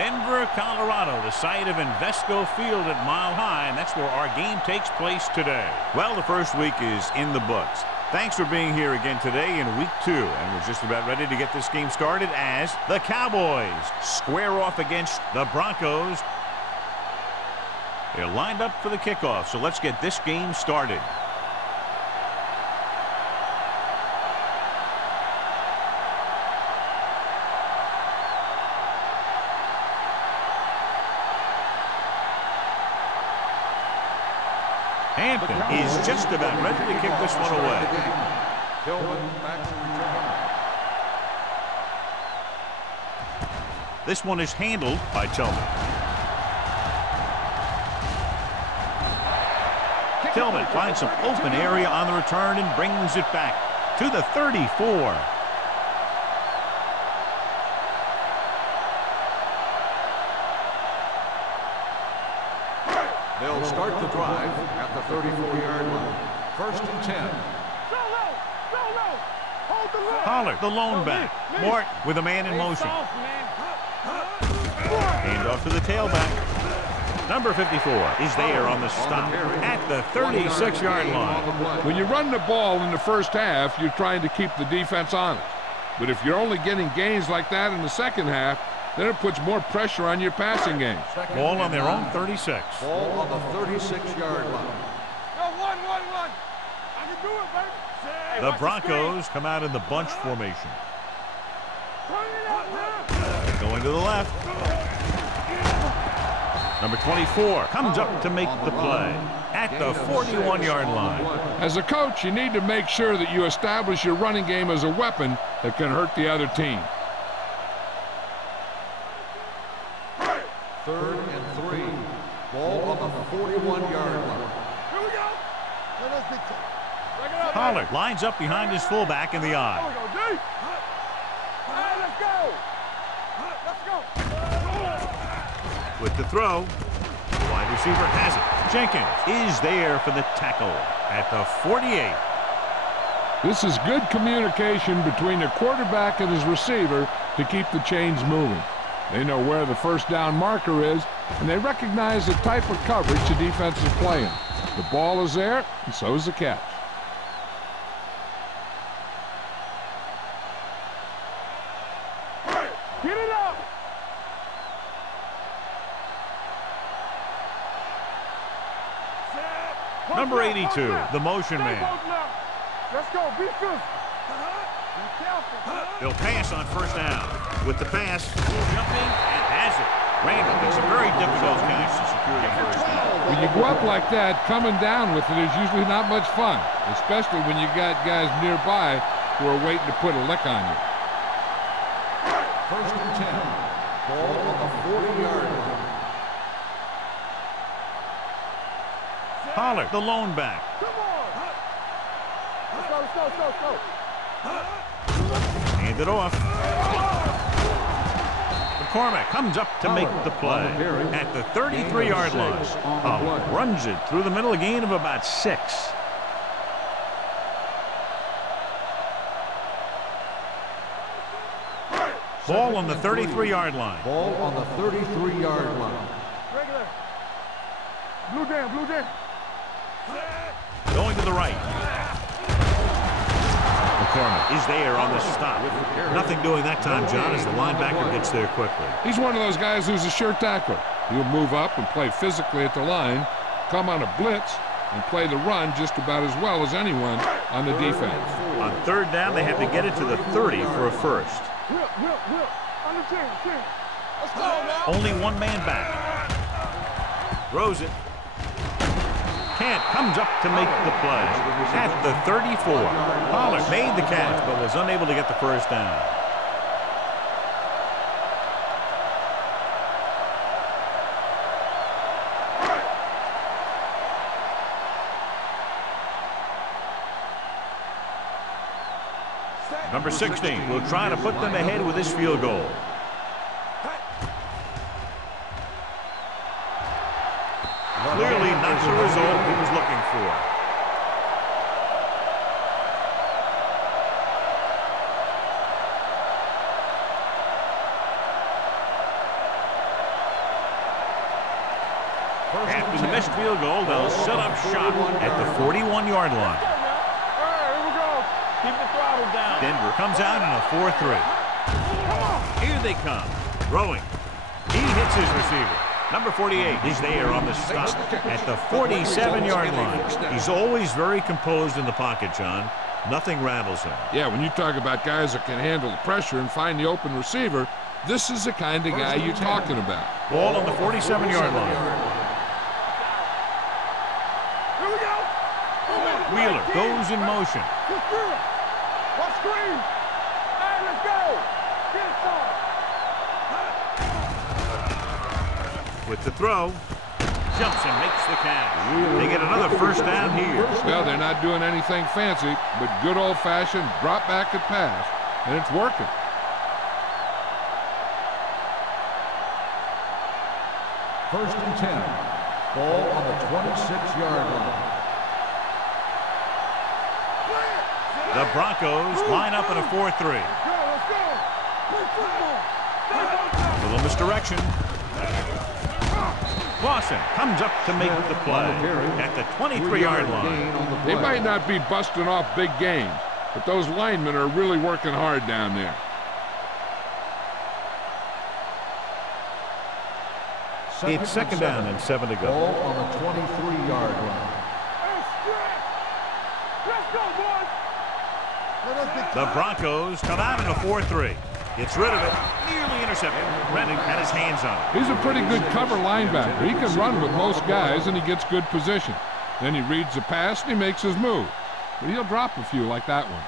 Denver, Colorado, the site of Invesco Field at Mile High, and that's where our game takes place today. Well, the first week is in the books. Thanks for being here again today in week 2, and we're just about ready to get this game started as the Cowboys square off against the Broncos. They're lined up for the kickoff, so let's get this game started. Hampton is just about ready to kick this one away. This one is handled by Tillman. Tillman finds some open area on the return and brings it back to the 34. They'll start the drive at the 34-yard line. 1st and 10. Pollard, the lone back. Mort with a man in motion. Hand off to the tailback. Number 54 is there on the stop at the 36-yard line. When you run the ball in the first half, you're trying to keep the defense honest. But if you're only getting gains like that in the second half, then it puts more pressure on your passing game. Ball on their own 36. Ball on the 36-yard line. I can do it, baby. The Broncos come out in the bunch formation. Going to the left. Number 24 comes up to make the play at the 41-yard line. As a coach, you need to make sure that you establish your running game as a weapon that can hurt the other team. 3rd and 3. Ball on the 41-yard line. Here we go. Pollard lines up behind his fullback in the eye. Let's go. With the throw, the wide receiver has it. Jenkins is there for the tackle at the 48. This is good communication between the quarterback and his receiver to keep the chains moving. They know where the first down marker is, and they recognize the type of coverage the defense is playing. The ball is there, and so is the catch. Get it up. Number 82, the motion man. Let's go. Be good. Be careful. They'll pass on first down. With the pass, jumping and has it. Randall makes a very difficult catch to secure the first down. When you go up like that, coming down with it is usually not much fun, especially when you got guys nearby who are waiting to put a lick on you. 1st and 10. Ball on the 40-yard line. Pollard, the lone back. Come on. Let's go. Hand it off. McCormick comes up to make the play at the 33-yard line. Pollard runs it through the middle, a gain of about 6. Ball on the 33-yard line. Ball on the 33-yard line. Regular. Blue jam. Going to the right. McCormick is there on the stop. Nothing doing that time, John, as the linebacker gets there quickly. He's one of those guys who's a sure tackler. He'll move up and play physically at the line, come on a blitz, and play the run just about as well as anyone on the defense. On 3rd down, they have to get it to the 30 for a first. Will. On the 10. Let's go now. Only one man back. Throws it. Kent comes up to make the play at the 34. Pollard made the catch but was unable to get the first down. Number 16 will try to put them ahead with this field goal. Clearly not the result he was looking for. after the missed field goal, they'll set up shop at the 41-yard line. All right, here we go. Keep the throttle down. Denver comes out in a 4-3. Here they come. Throwing. He hits his receiver. Number 48 is there on the stop at the 47-yard line. He's always very composed in the pocket, John. Nothing rattles him. Yeah, when you talk about guys that can handle the pressure and find the open receiver, this is the kind of guy you're talking about. Ball on the 47-yard line. Here we go. Wheeler goes in motion. What screen? Hey, let's go. Get some. With the throw, jumps and makes the catch. They get another first down here. Well, they're not doing anything fancy, but good old-fashioned drop back and pass, and it's working. First and 10. Ball on the 26-yard line. The Broncos line up in a 4-3. Let's go. Play football. Little misdirection. Lawson comes up to make the play at the 23-yard line. They might not be busting off big games, but those linemen are really working hard down there. It's second down and 7 to go. Ball on the 23-yard line. Let's go, boys. The Broncos come out in a 4-3. Gets rid of it. Nearly intercepted. Brennan had his hands on it. He's a pretty good cover linebacker. He can run with most guys, and he gets good position. Then he reads the pass, and he makes his move. But he'll drop a few like that one.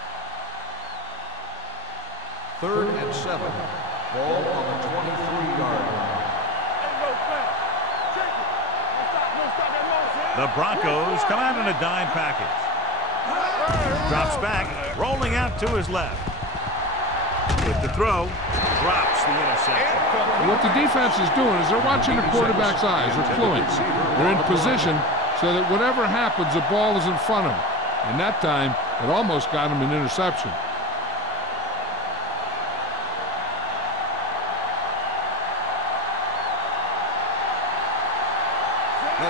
Third and 7. Ball on the 23-yard line. The Broncos come out in a dime package. Drops back, rolling out to his left. With the throw, drops the interception. What the defense is doing is they're watching the quarterback's eyes. They're cluing. They're in position so that whatever happens, the ball is in front of them. And that time, it almost got him an interception.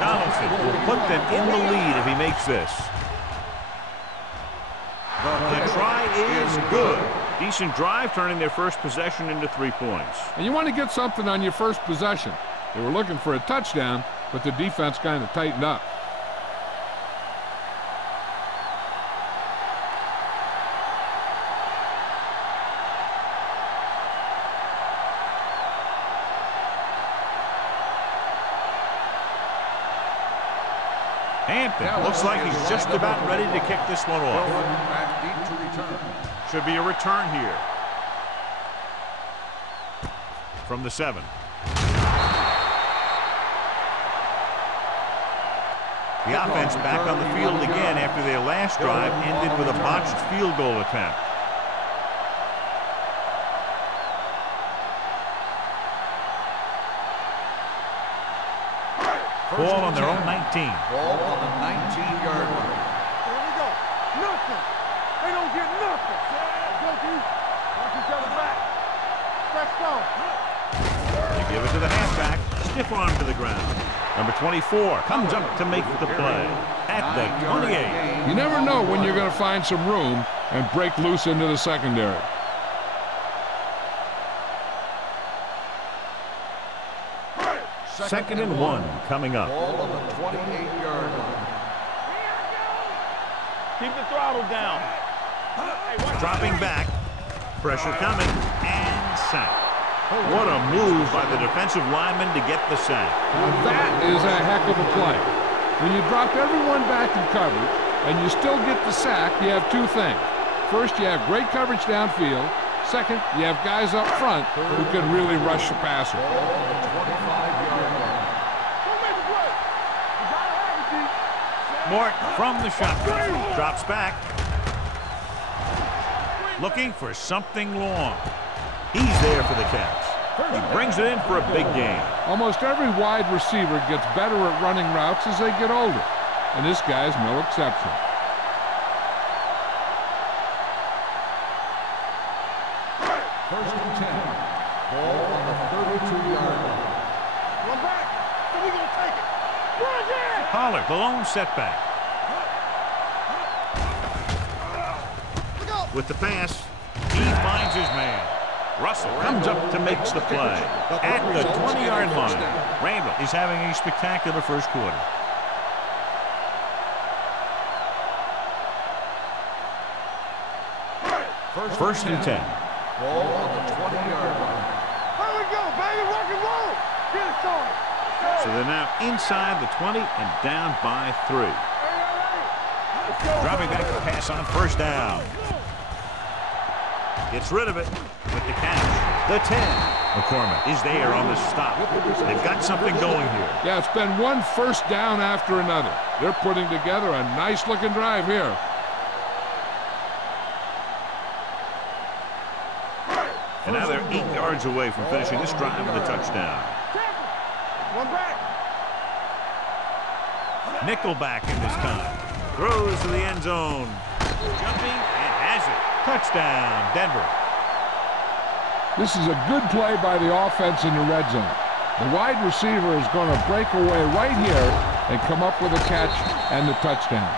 Donaldson will put them in the lead if he makes this. The try is good. Decent drive, turning their first possession into 3 points. And you want to get something on your first possession. They were looking for a touchdown, but the defense kind of tightened up. Hampton looks like he's just about ready to kick this one off. Back deep to return. Should be a return here. From the 7. The offense back on the field again after their last drive ended with a botched field goal attempt. Ball on their own 19. Ball on the 19-yard line. Here we go. Nothing. They don't get nothing. Go, D. Watch each other back. Let's go. They give it to the halfback. Stiff arm to the ground. Number 24 comes up to make the play at the 28. You never know when you're going to find some room and break loose into the secondary. Second and 1 coming up. Ball on the 28-yard line. Keep the throttle down. Dropping back. Pressure coming. And sack. What a move by the defensive lineman to get the sack. Now that is a heck of a play. When you drop everyone back in coverage and you still get the sack, you have two things. First, you have great coverage downfield. Second, you have guys up front who can really rush the passer. Ball on the 25-yard line. Don't make a play. You gotta have it, D. Mort from the shotgun. Drops back. Looking for something long. He's there for the catch. He brings it in for a big gain. Almost every wide receiver gets better at running routes as they get older, and this guy's no exception. First and 10. Ball on the 32-yard line. Run back. So we gonna take it. Pollard, the lone setback. With the pass, he finds his man. Russell comes up to make the play at the 20-yard line. Randall is having a spectacular first quarter. First and 10. Ball on the 20-yard line. Here we go, baby. Rock and roll. Get it started. So they're now inside the 20 and down by 3. Dropping back to pass on first down. Gets rid of it with the catch. The 10. McCormick is there on the stop. They've got something going here. Yeah, it's been one first down after another. They're putting together a nice-looking drive here. And now they're 8 yards away from finishing this drive with a touchdown. One back. Nickelback in this time. Throws to the end zone. Jumping and has it. Touchdown, Denver. This is a good play by the offense in the red zone. The wide receiver is going to break away right here and come up with a catch and the touchdown.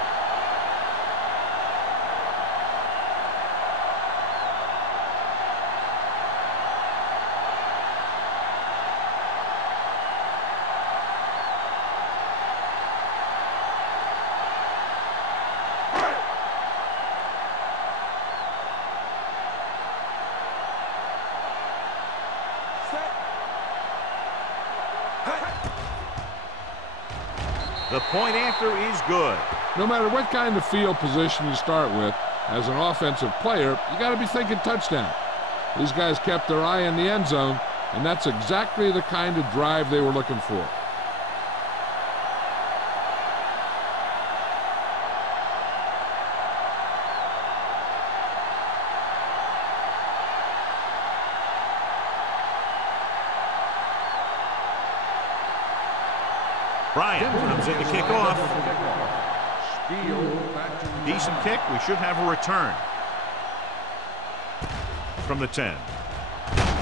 The point after is good. No matter what kind of field position you start with, as an offensive player, you got to be thinking touchdown. These guys kept their eye on the end zone, and that's exactly the kind of drive they were looking for. Bryant comes in to kick off. Decent kick. We should have a return from the 10.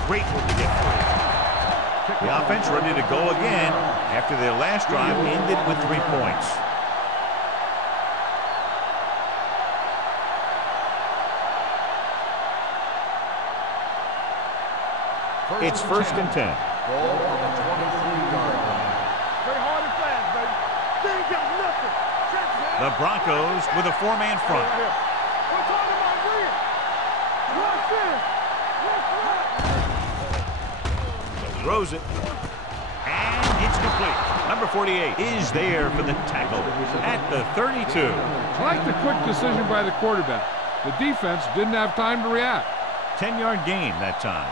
Great work to get through. The offense ready to go again after their last drive ended with 3 points. It's first and 10. Ball on the 23-yard line. Play hard and fast, baby. They ain't got nothing. The Broncos with a 4-man front. We're talking about real. What's in? Throws it. And it's complete. Number 48 is there for the tackle at the 32. I like the quick decision by the quarterback. The defense didn't have time to react. 10-yard gain that time.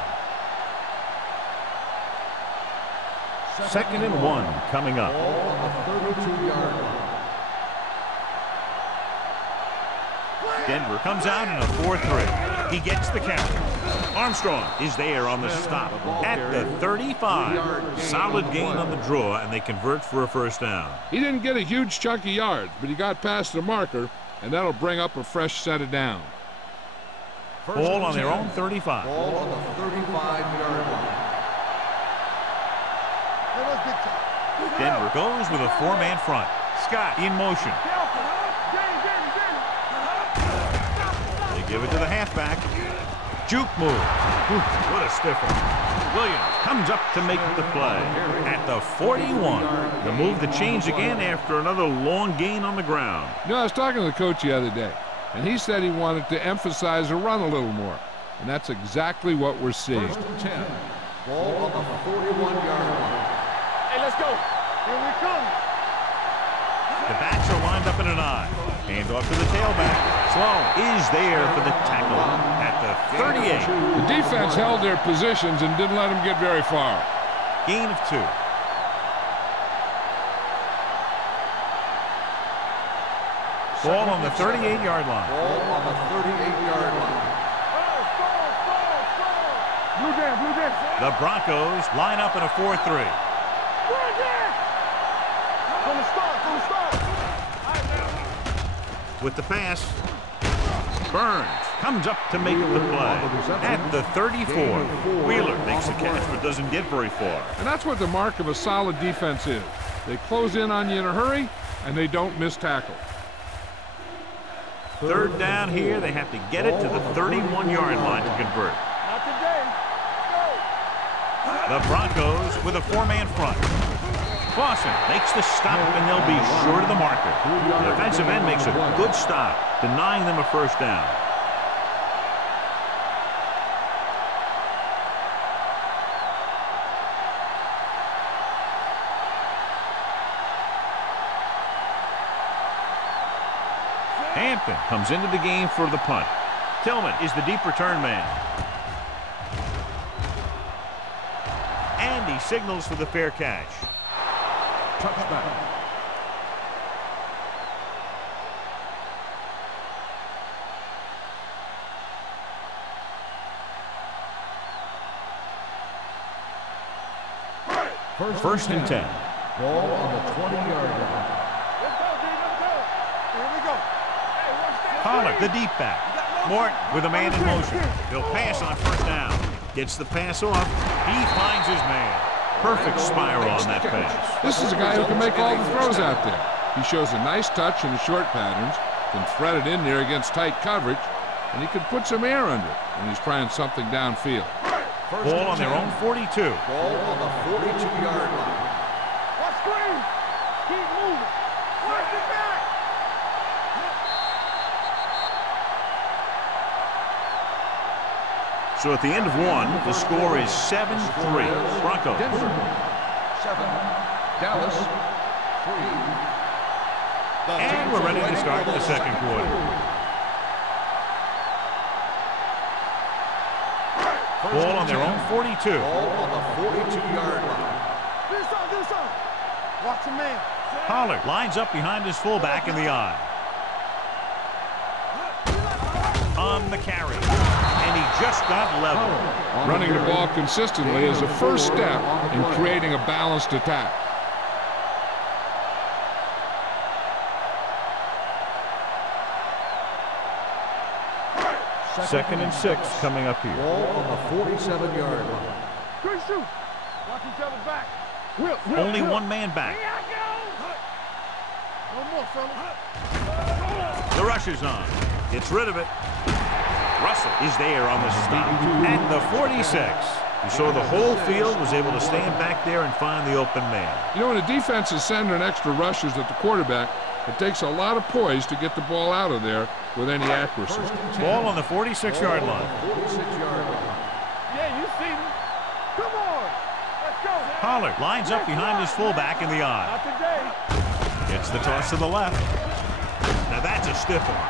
Second and 1 coming up. Ball on the 32-yard line. Denver comes out in a 4-3. He gets the count. Armstrong is there on the stop at the 35. Solid gain on the draw, and they convert for a first down. He didn't get a huge chunk of yards, but he got past the marker, and that'll bring up a fresh set of down. Ball on their own 35. Ball on the 35-yard line. Hey, let's get to Denver goes with a 4-man front. Scott in motion. They give it to the halfback. Juke move. What a stiffer. Williams comes up to make the play at the 41. The move that changed again after another long gain on the ground. You know, I was talking to the coach the other day, and he said he wanted to emphasize the run a little more. And that's exactly what we're seeing. First and 10. Ball on the 41-yard line. Hey, let's go. Here we come. The backs are lined up in an I. Hand off to the tailback. Sloan is there for the tackle at the 38. The defense held their positions and didn't let them get very far. Gain of 2. Ball on the 38-yard line. Ball on the 38-yard line. Blue down, blue down. The Broncos line up in a 4-3. From the start, from the start. With the pass, Burns comes up to make the play at the 34. Wheeler makes the catch but doesn't get very far. And that's what the mark of a solid defense is. They close in on you in a hurry, and they don't miss tackle. Third down here. They have to get it to the 31-yard line to convert. Not today. Go. The Broncos with a four-man front. Clausen makes the stop, and they'll be short of the marker. The defensive end makes a good stop, denying them a first down. Hampton comes into the game for the punt. Tillman is the deep return man. And he signals for the fair catch. Touchdown. First and 10. Ball on the 20-yard line. Let's go, D. Let's go. Here we go. Hey, watch that. Pollard, the deep back. Morton with a man in motion. He'll pass on first down. Gets the pass off. He finds his man. Perfect spiral on that pass. This is a guy who can make all the throws out there. He shows a nice touch in the short patterns, can thread it in there against tight coverage, and he can put some air under it when he's trying something downfield. Ball on their own 42. Ball on the 42-yard line. Watch screen. Keep moving. Watch it back. So at the end of one, the score is 7-3. Broncos. Denver 7, Dallas 3. And we're ready to start the second quarter. Ball on their own 42. Ball on the 42-yard line. This on. Watch a man. Pollard lines up behind his fullback in the eye. On the carry. And he just got level. Running the ball consistently is the first step in creating a balanced attack. Second and 6 coming up here. Ball on the 47-yard line. Good shoot. Watch each other back. Will. Only one man back. Here I go. No more, fella. The rush is on. Gets rid of it. Russell is there on the stop at the 46. You saw the whole field was able to stand back there and find the open man. You know, when a defense is sending extra rushers at the quarterback, it takes a lot of poise to get the ball out of there with any accuracy. Ball on the 46-yard line. 46-yard line. Yeah, you see me. Come on. Let's go. Pollard lines up behind his fullback in the eye. Not today. Gets the toss to the left. Now that's a stiff one.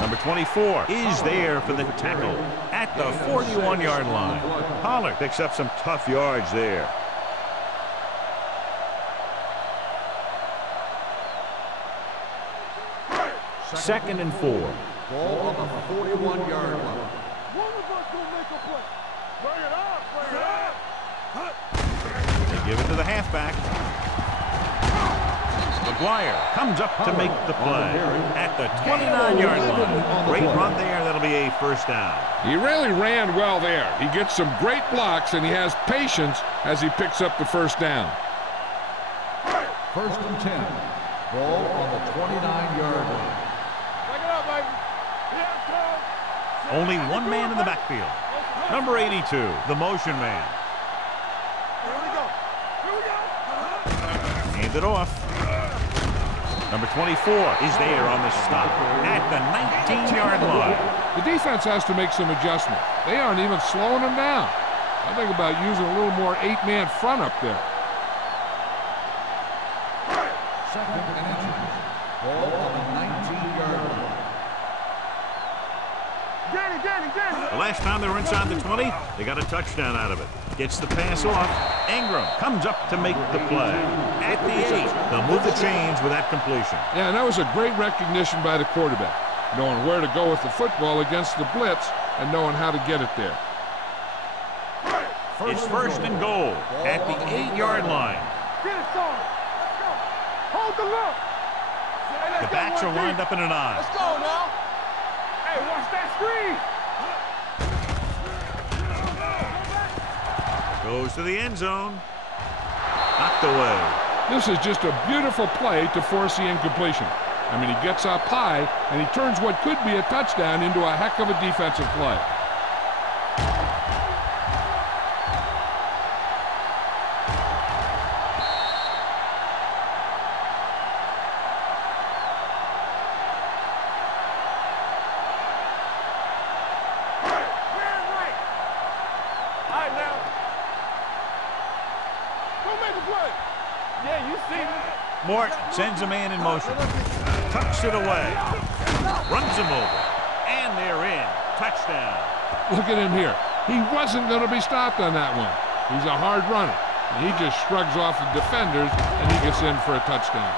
Number 24 is there for the tackle at the 41-yard line. Pollard picks up some tough yards there. Second and 4. Ball on the 41-yard line. One of us gonna make a play. Bring it up. They give it to the halfback. McGuire comes up to make the play at the 29-yard line. Great run there. That'll be a first down. He really ran well there. He gets some great blocks, and he has patience as he picks up the first down. First and 10. Ball on the 29-yard line. Bring it up, baby. Here it comes. Only one man in the backfield. Number 82, the motion man. Here we go. Hand it off. Number 24 is there on the stop at the 19-yard line. The defense has to make some adjustments. They aren't even slowing them down. I think about using a little more 8-man front up there. Second and inches. Ball on the 19-yard line. Danny. The last time they were inside the 20, they got a touchdown out of it. Gets the pass off. Ingram comes up to make the play. At the 8, they'll move the chains with that completion. Yeah, and that was a great recognition by the quarterback, knowing where to go with the football against the blitz and knowing how to get it there. It's first and goal at the 8-yard line. Get it, son. Let's go. Hold the look. The backs are lined up in an eye. Let's go now. Hey, watch that screen. Goes to the end zone. Knocked away. This is just a beautiful play to force the incompletion. I mean, he gets up high, and he turns what could be a touchdown into a heck of a defensive play. Mort sends a man in motion. Tucks it away. Runs him over. And they're in. Touchdown. Look at him here. He wasn't going to be stopped on that one. He's a hard runner. And he just shrugs off the defenders, and he gets in for a touchdown.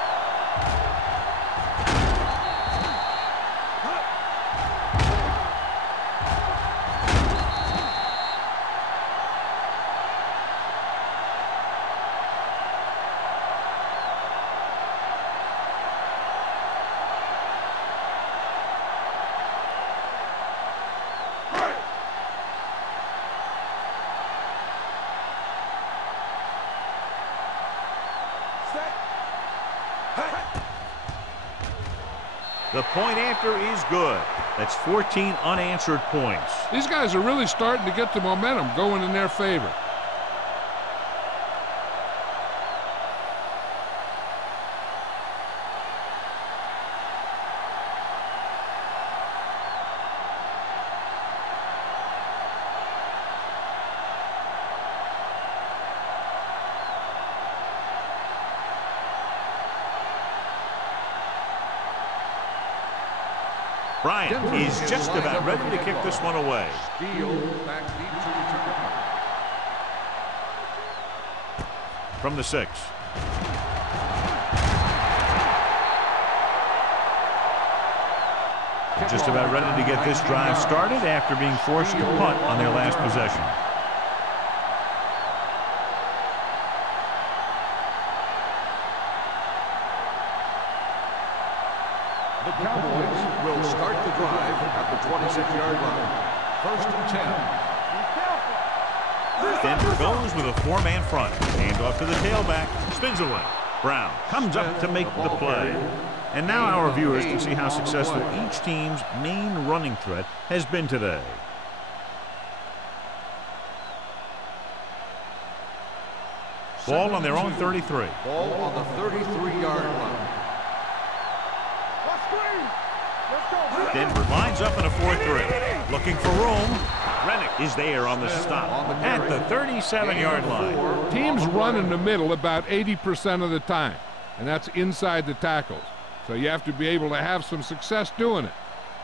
The point after is good. That's 14 unanswered points. These guys are really starting to get the momentum going in their favor. Bryant is just about ready to kick this one away. From the 6. Just about ready to get this drive started after being forced to punt on their last possession. The Cowboys will start the drive at the 26-yard line. 1st and 10. Denver goes with a 4-man front. Hand off to the tailback. Spins away. Brown comes up to make the play. And now our viewers can see how successful each team's main running threat has been today. Ball on their own 33. Ball on the 33-yard line. Denver lines up in a 4-3. Looking for room. Rennick is there on the stop at the 37-yard line. Teams run in the middle about 80% of the time, and that's inside the tackles. So you have to be able to have some success doing it.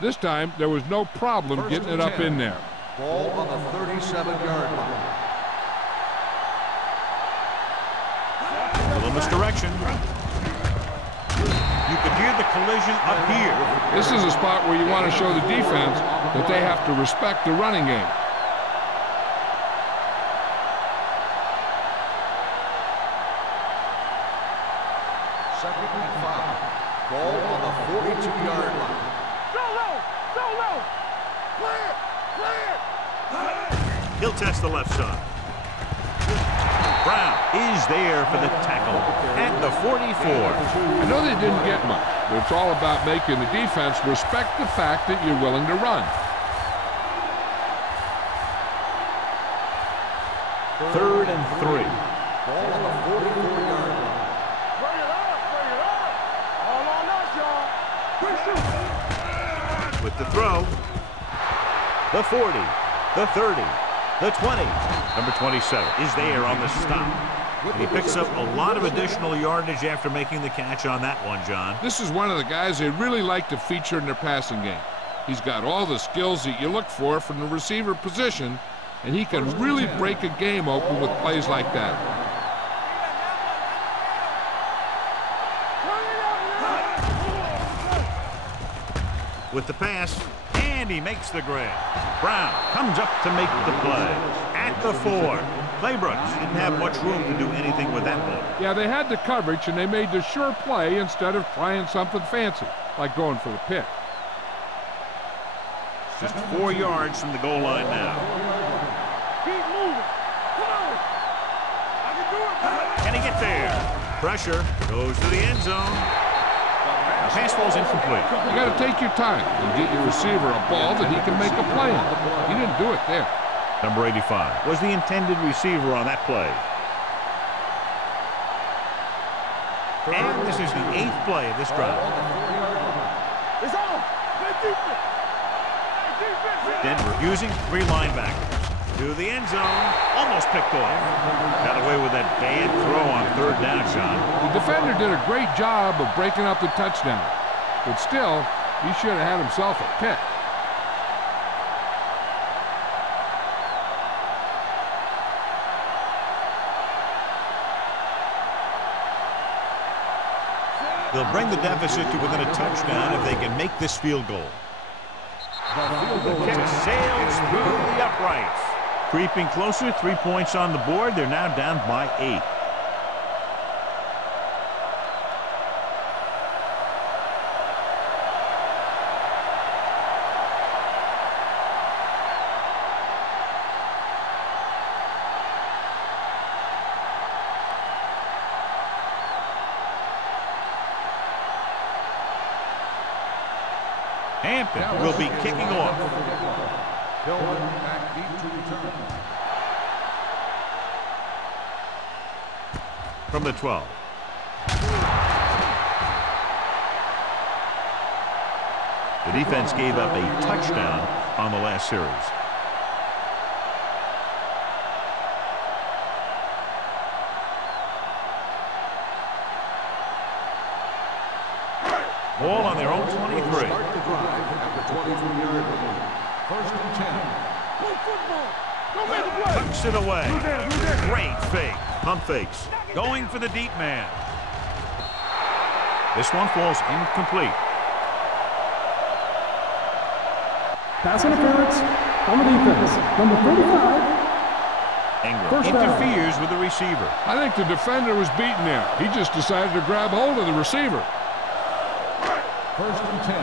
This time, there was no problem getting it up in there. Ball on the 37-yard line. A little misdirection. You could hear the collision up here. This is a spot where you want to show the defense that they have to respect the running game. Second and 5. Ball on the 42-yard line. Solo! Solo! Clear! Clear! He'll test the left side. Brown is there for the tackle at the 44. I know they didn't get much, but it's all about making the defense respect the fact that you're willing to run. 3rd and 3. Ball on the 44-yard line. Bring it up! Bring it up! All on us, y'all! With the throw. The 40. The 30. The 20. Number 27 is there on the stop. And he picks up a lot of additional yardage after making the catch on that one, John. This is one of the guys they really like to feature in their passing game. He's got all the skills that you look for from the receiver position, and he can really break a game open with plays like that. With the pass, and he makes the grab. Brown comes up to make the play. At the 4. Claybrooks didn't have much room to do anything with that ball. Yeah, they had the coverage, and they made the sure play instead of trying something fancy, like going for the pick. Just 4 yards from the goal line now. Keep moving. Come on. I can do it. Can he get there? Pressure goes to the end zone. Pass falls incomplete. You got to take your time and get your receiver a ball that he can make a play on. He didn't do it there. Number 85 was the intended receiver on that play. And this is the 8th play of this drive. It's on. Good defense. Denver using 3 linebackers. To the end zone. Almost picked off. Got away with that bad throw on 3rd down, John. The defender did a great job of breaking up the touchdown. But still, he should have had himself a pick. They'll bring the deficit to within a touchdown if they can make this field goal. The kick sails through the uprights. Creeping closer, 3 points on the board. They're now down by 8. Hampton will be kicking off. Back deep to return. From the 12. The defense gave up a touchdown on the last series. Ball on their own 23. Start the drive at the 23-yard line. 1st and 10. Play football. Don't make a play. Tucks it away. Who's there? Great fake. Pump fakes. Going for the deep man. This one falls incomplete. Pass interference on the defense. Number 35. Ingram interferes with the receiver. I think the defender was beaten there. He just decided to grab hold of the receiver. 1st and 10.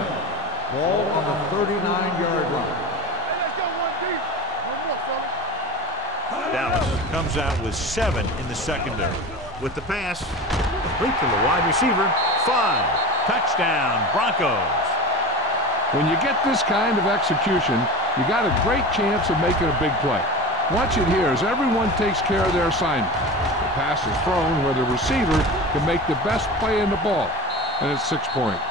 Ball on the 39-yard line. Hey, let's go one deep. One more, fellas. Dallas comes out with 7 in the secondary. With the pass, complete to the wide receiver. 5. Touchdown, Broncos. When you get this kind of execution, you got a great chance of making a big play. Watch it here as everyone takes care of their assignment. The pass is thrown where the receiver can make the best play in the ball, and it's 6 points.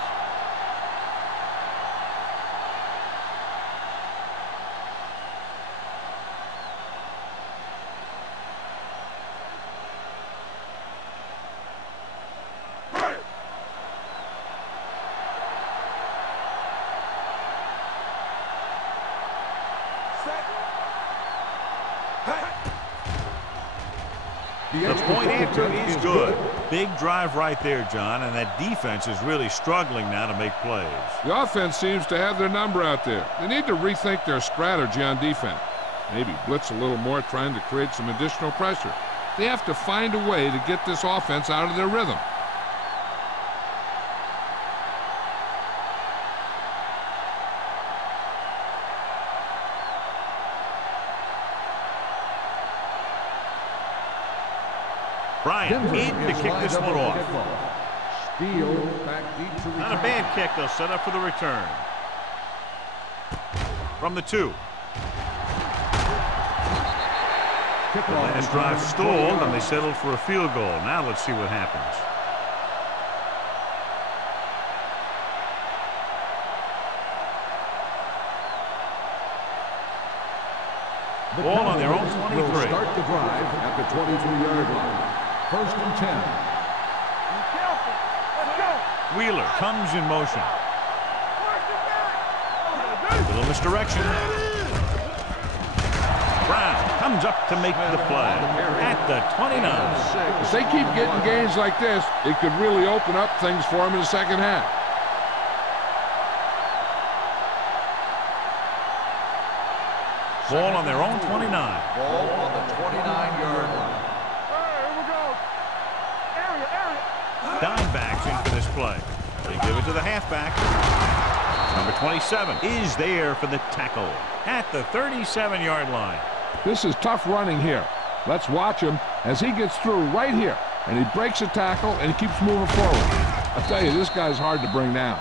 The point after is good. Big drive right there, John, and that defense is really struggling now to make plays. The offense seems to have their number out there. They need to rethink their strategy on defense. Maybe blitz a little more, trying to create some additional pressure. They have to find a way to get this offense out of their rhythm. Bryant in to kick this one off. Steele back deep to return. Not a bad kick. They'll set up for the return. From the 2. The last drive stalled, and they settled for a field goal. Now let's see what happens. Ball on their own 23. Will start the drive at the 23-yard line. 1st and 10. Be careful. Let's go. Wheeler comes in motion. First and back. A little misdirection. Brown comes up to make the play at the 29. If they keep getting gains like this, it could really open up things for them in the second half. Ball on their own 29. Ball on the 29-yard line. Here we go. Area. Dime backs in for this play. They give it to the halfback. Number 27 is there for the tackle at the 37-yard line. This is tough running here. Let's watch him as he gets through right here. and he breaks a tackle, and he keeps moving forward. I tell you, this guy's hard to bring down.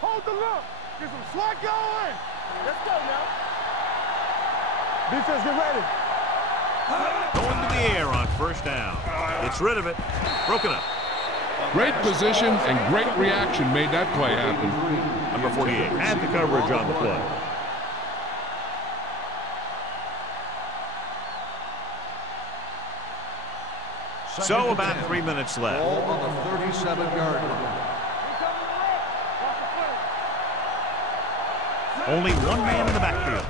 Hold the look. Get some swat going. Let's go now. Defense, get ready. Going to the air on first down. Gets rid of it. Broken up. Great position and great reaction made that play happen. Number 48 had the coverage on the play. So about 3 minutes left. Ball on the 37-yard line. Only one man in the backfield.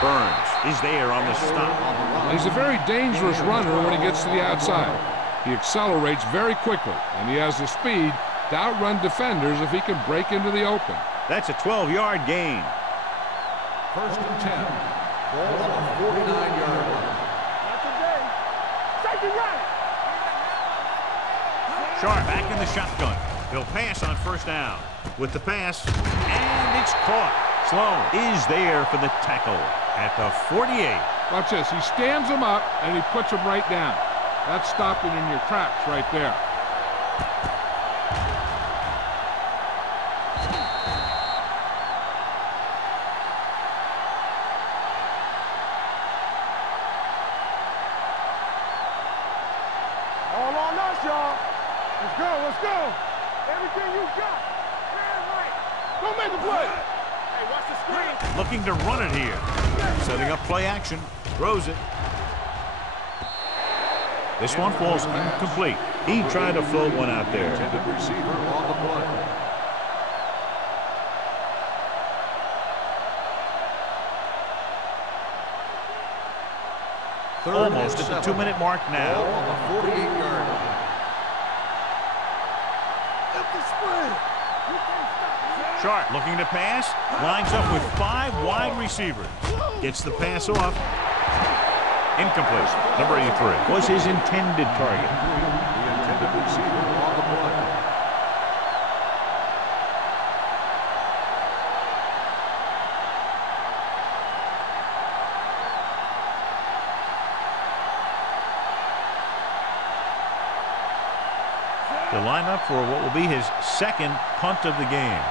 Burns is there on the stop. He's a very dangerous runner when he gets to the outside. He accelerates very quickly, and he has the speed to outrun defenders if he can break into the open. That's a 12-yard gain. First and 10. Ball on the 49-yard line. Sharp back in the shotgun. He'll pass on first down. With the pass, and it's caught. Sloan is there for the tackle at the 48. Watch this. He stands him up, and he puts him right down. That's stopping in your tracks right there. All on us, y'all. Let's go, let's go. Everything you got. Man, right. Go make the play. Hey, watch the screen. Looking to run it here. Setting up play action. Throws it. This one falls incomplete. He tried to float one out there. Intended receiver on the play. Almost at the 2-minute mark Ball now. on the 48-yard line. Sharp looking to pass. Lines up with 5 wide receivers. Gets the pass off. Incomplete. Number 83 was his intended target. The intended receiver on the play. To line up for what will be his second punt of the game.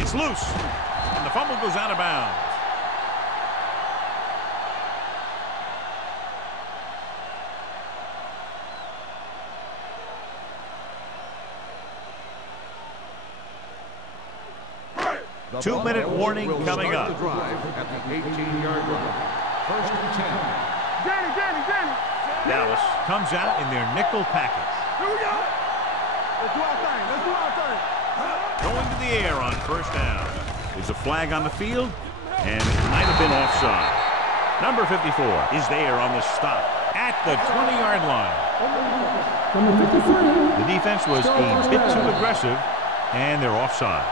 It's loose, and the fumble goes out of bounds. The 2-minute Buffaloes warning will coming start up. the drive at the 18-yard line. First and 10. Danny. Dallas comes out in their nickel package. Here we go. Let's do our thing. Let's do our thing. Going to the air on first down. There's a flag on the field, and it might have been offside. Number 54 is there on the stop at the 20-yard line. Number 53. The defense was a bit too aggressive, and they're offside.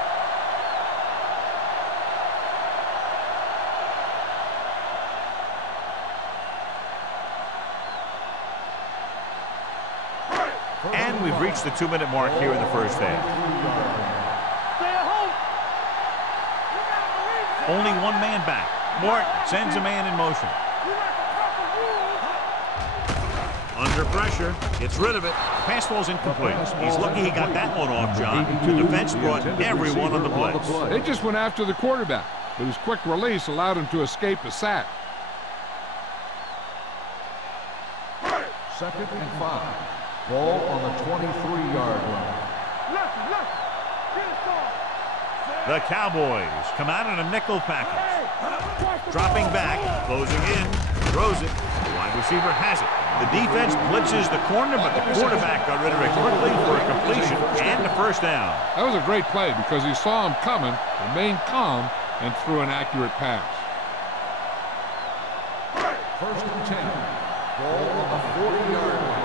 And we've reached the 2-minute mark here in the first half. Stay at home. Only one man back. Martin sends a man in motion. Under pressure, gets rid of it. Pass falls incomplete. He's lucky he got that one off, John. The defense brought everyone on the blitz. They just went after the quarterback, but his quick release allowed him to escape a sack. Second and 5. Ball on the 23-yard line. The Cowboys come out in a nickel package. Dropping back, closing in, throws it. The wide receiver has it. The defense blitzes the corner, but the quarterback got rid of it quickly for a completion and a first down. That was a great play because he saw him coming, remained calm, and threw an accurate pass. First and 10. Ball on the 40-yard line.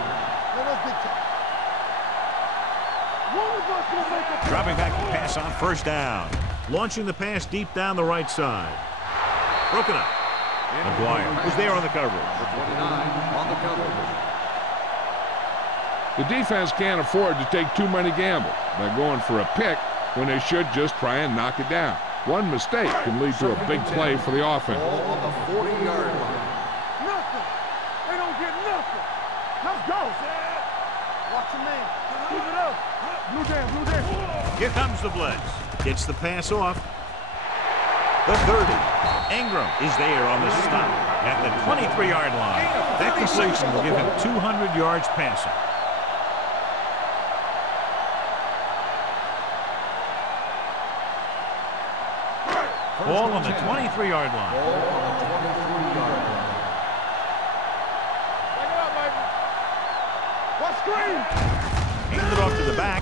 Dropping back to pass on first down. Launching the pass deep down the right side. Broken up. McGuire is there on the coverage. Number 29 on the coverage. The defense can't afford to take too many gambles by going for a pick when they should just try and knock it down. One mistake can lead to a big play for the offense. Ball on the 40-yard line. Nothing. They don't get nothing. Let's go. Watch your man. Keep it up. Blue down, blue down. Here comes the blitz. Gets the pass off. The 30. Ingram is there on the stop at the 23-yard line. That completion will give him 200 yards passing. Ball on the 23-yard line. Ball on the 23-yard line. Back it up, baby. What screen? Handed off to the back.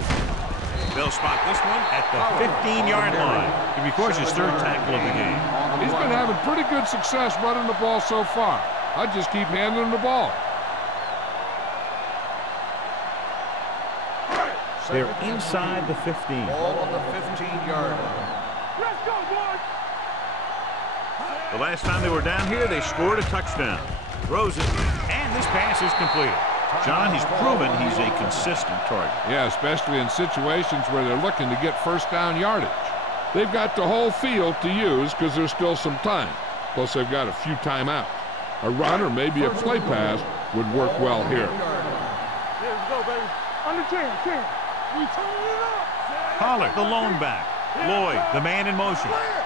They'll spot this one at the 15-yard line. He records his third tackle of the game. He's been having pretty good success running the ball so far. I just keep handing him the ball. They're inside the 15. Ball on the 15-yard line. Let's go, boys. The last time they were down here, they scored a touchdown. Throws it, and this pass is completed. John, he's proven he's a consistent target. Yeah, especially in situations where they're looking to get first down yardage. They've got the whole field to use because there's still some time. Plus, they've got a few timeouts. A run or maybe a play pass would work well here. Here we go, baby. Under 10. We turning it up. Pollard, the lone back. Lloyd, the man in motion. Clear.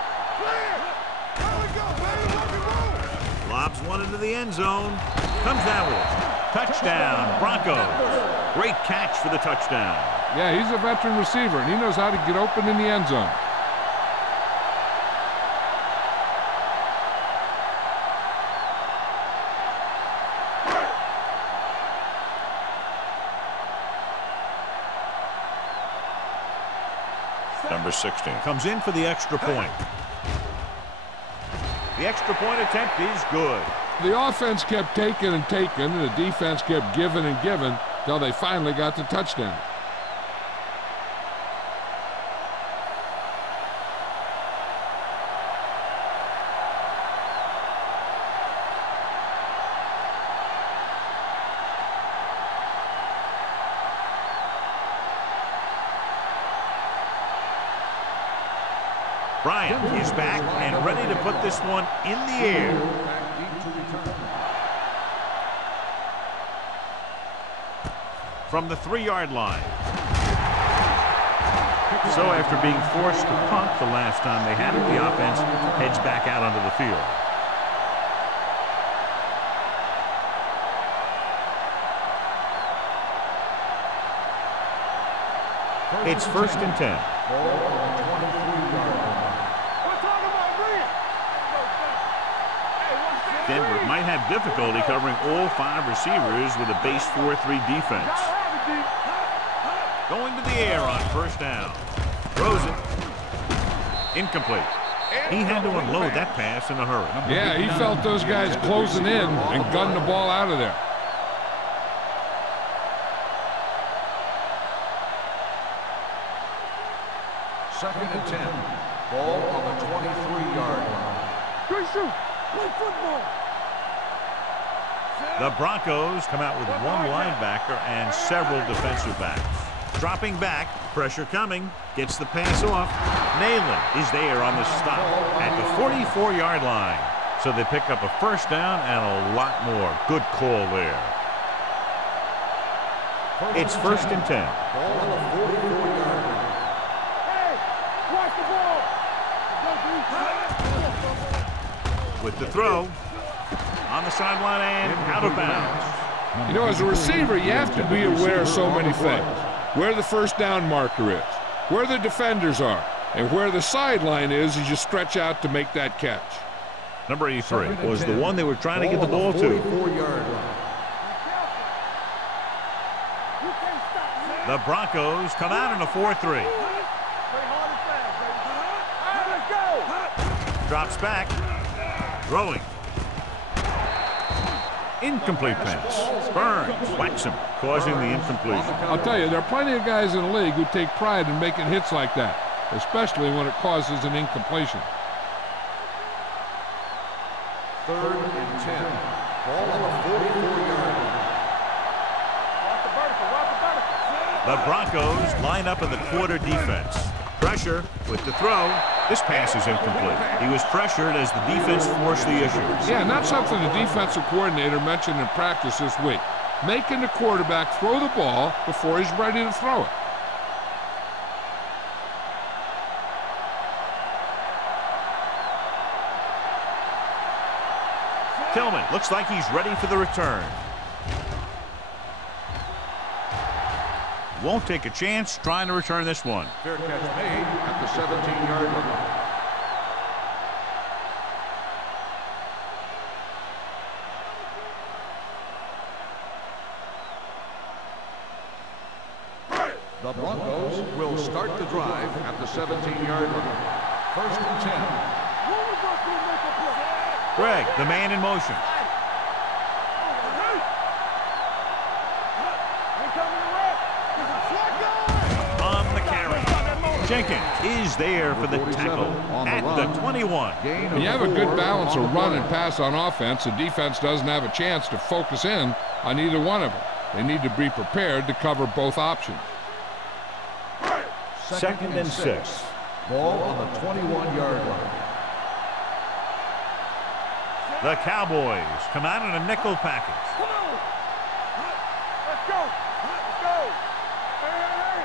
There we go, baby. Rock and roll. Lobs one into the end zone. Comes down with it. Touchdown, Broncos. Great catch for the touchdown. Yeah, he's a veteran receiver, and he knows how to get open in the end zone. Number 16 comes in for the extra point. The extra point attempt is good. The offense kept taking and taking, and the defense kept giving and giving until they finally got the touchdown. Bryant is back and ready to put this one in the air. Back deep to return. From the 3-yard line. So after being forced to punt the last time they had it, the offense heads back out onto the field. It's 1st and 10. Ball on the 23-yard line. We're talking about Rhea. Hey, what's that? Denver might have difficulty covering all 5 receivers with a base 4-3 defense. Y'all have it, D. Going to the air on 1st down. Throws it. Incomplete. He had to unload that pass in a hurry. Yeah, he felt those guys closing in and gunned the ball out of there. Second and 10. Ball on the 23-yard line. Good shoot. Play football. The Broncos come out with one linebacker and several defensive backs. Dropping back, pressure coming, gets the pass off. Nayland is there on the stop at the 44-yard line. So they pick up a 1st down and a lot more. Good call there. It's 1st and 10. Ball on the 44-yard line. Hey, watch the ball. With the throw on the sideline and out of bounds. You know, as a receiver, you have to be aware of so many things. Where the 1st down marker is, where the defenders are, and where the sideline is as you stretch out to make that catch. Number 83 was the one they were trying to get the ball to. 44-yard line. The Broncos come out in a 4-3. Play hard and fast, baby. All right, let's go. Drops back. Throwing. Incomplete pass. Burns whacks him, causing the incompletion. I'll tell you, there are plenty of guys in the league who take pride in making hits like that, especially when it causes an incompletion. 3rd and 10. Ball on the 44-yard line. The Broncos line up in the quarter defense. Pressure with the throw. This pass is incomplete. He was pressured as the defense forced the issue. Yeah, and that's something the defensive coordinator mentioned in practice this week. Making the quarterback throw the ball before he's ready to throw it. Tillman looks like he's ready for the return. Won't take a chance trying to return this one. Fair catch made at the 17-yard line. The Broncos will start the drive at the 17-yard line. 1st and 10. Greg, the man in motion. On the carry. Jenkins is there for the tackle at the 21. When you have a good balance of run and pass on offense, the defense doesn't have a chance to focus in on either one of them. They need to be prepared to cover both options. 2nd and 6. Ball on the 21-yard line. The Cowboys come out in a nickel package. Come on. Let's go. Let's go. Hey.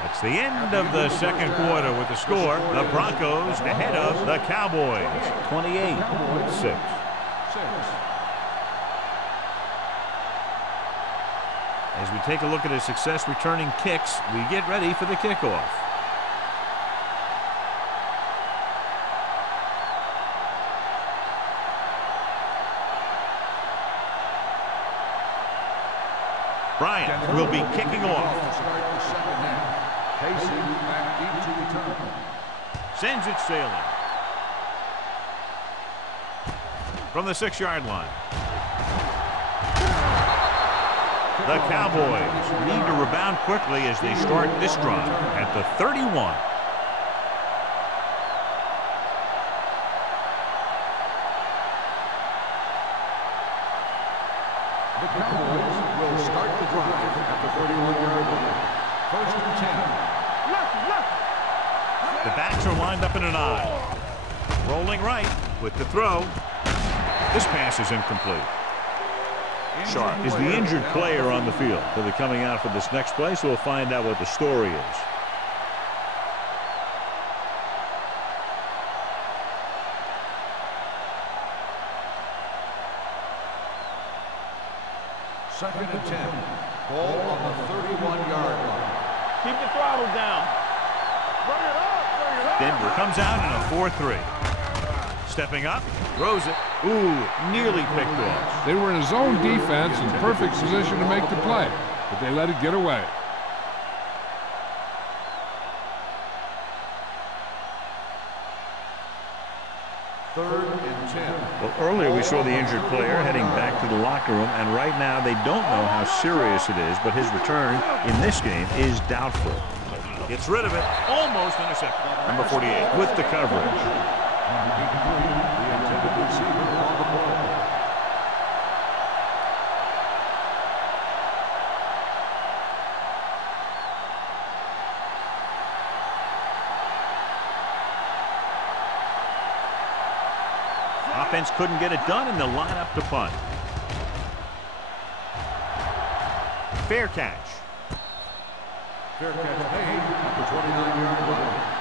That's the end of the second quarter with the score. The Broncos ahead of the Cowboys. 28-6. As we take a look at his success returning kicks, we get ready for the kickoff. Bryant will be kicking off. Sends it sailing. From the 6-yard line. The Cowboys need to rebound quickly as they start this drive at the 31. The Cowboys will start the drive at the 31-yard line. 1st and 10. The backs are lined up in an I. Rolling right with the throw. This pass is incomplete. Sharp is the injured player on the field. They'll be coming out for this next play, so we'll find out what the story is. Second and 10. Ball on the 31-yard line. Keep the throttle down. Bring it up. Bring it up. Denver comes out in a 4-3. Stepping up, throws it. Ooh, nearly picked off. They were in a zone defense in perfect position to make the play, but they let it get away. Third and 10. Well, earlier we saw the injured player heading back to the locker room, and right now they don't know how serious it is, but his return in this game is doubtful. Gets rid of it, almost intercepted. Number 48 with the coverage. The intended receiver on the play. Offense couldn't get it done, and they'll line up to punt. Fair catch. Fair catch made at the 29-yard line.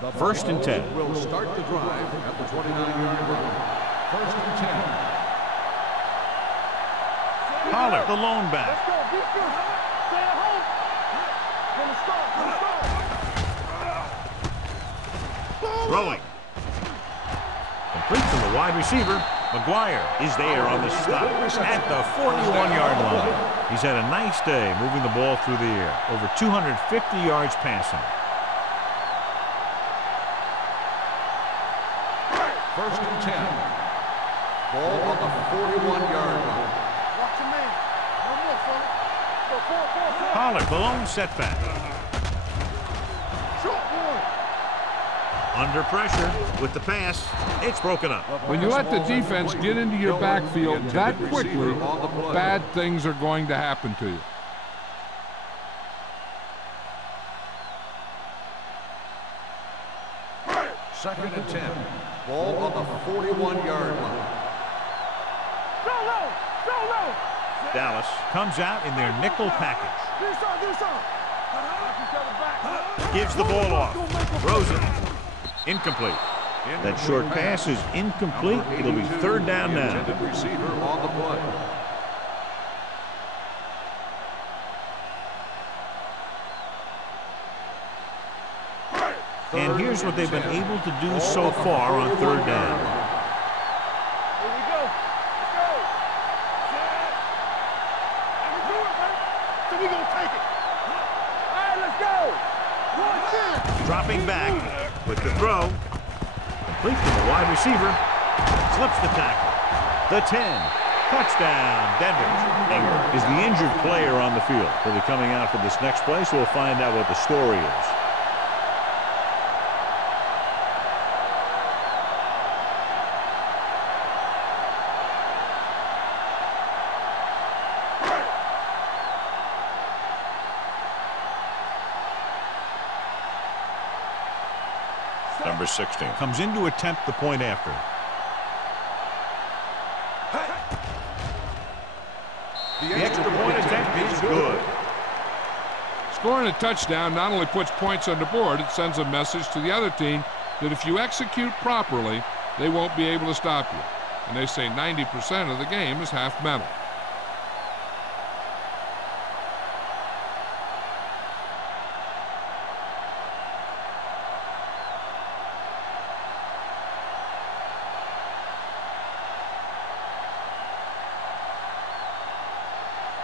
The 1st and 10. Will start the drive at the 29-yard line. 1st and 10. Pollard, the lone back. Let's go. Be good. Stay at home. From the start. From the start. Throwing. Complete to the wide receiver. McGuire is there on the stop at the 41-yard line. He's had a nice day moving the ball through the air. Over 250 yards passing. 1st and 10. Ball on the 41-yard line. Pollard, balloon setback. Under pressure with the pass. It's broken up. When you let the defense get into your backfield that quickly, bad things are going to happen to you. Second and 10. Ball on the 41-yard line. Dallas comes out in their nickel package. Gives the ball off. Throws it. Incomplete. That short pass is incomplete. It'll be third down now. Receiver on the play. And here's what they've been able to do so far on third down. Here we go. Let's go. So we're going to take it. All right, let's go. Dropping back with the throw. Complete to the wide receiver. Slips the tackle. The 10. Touchdown, Denver. Ingram is the injured player on the field. He'll be coming out for this next play, so we'll find out what the story is. Number 16 comes in to attempt the point after. The extra point attempt is good. Scoring a touchdown not only puts points on the board, it sends a message to the other team that if you execute properly, they won't be able to stop you. And they say 90% of the game is half mental.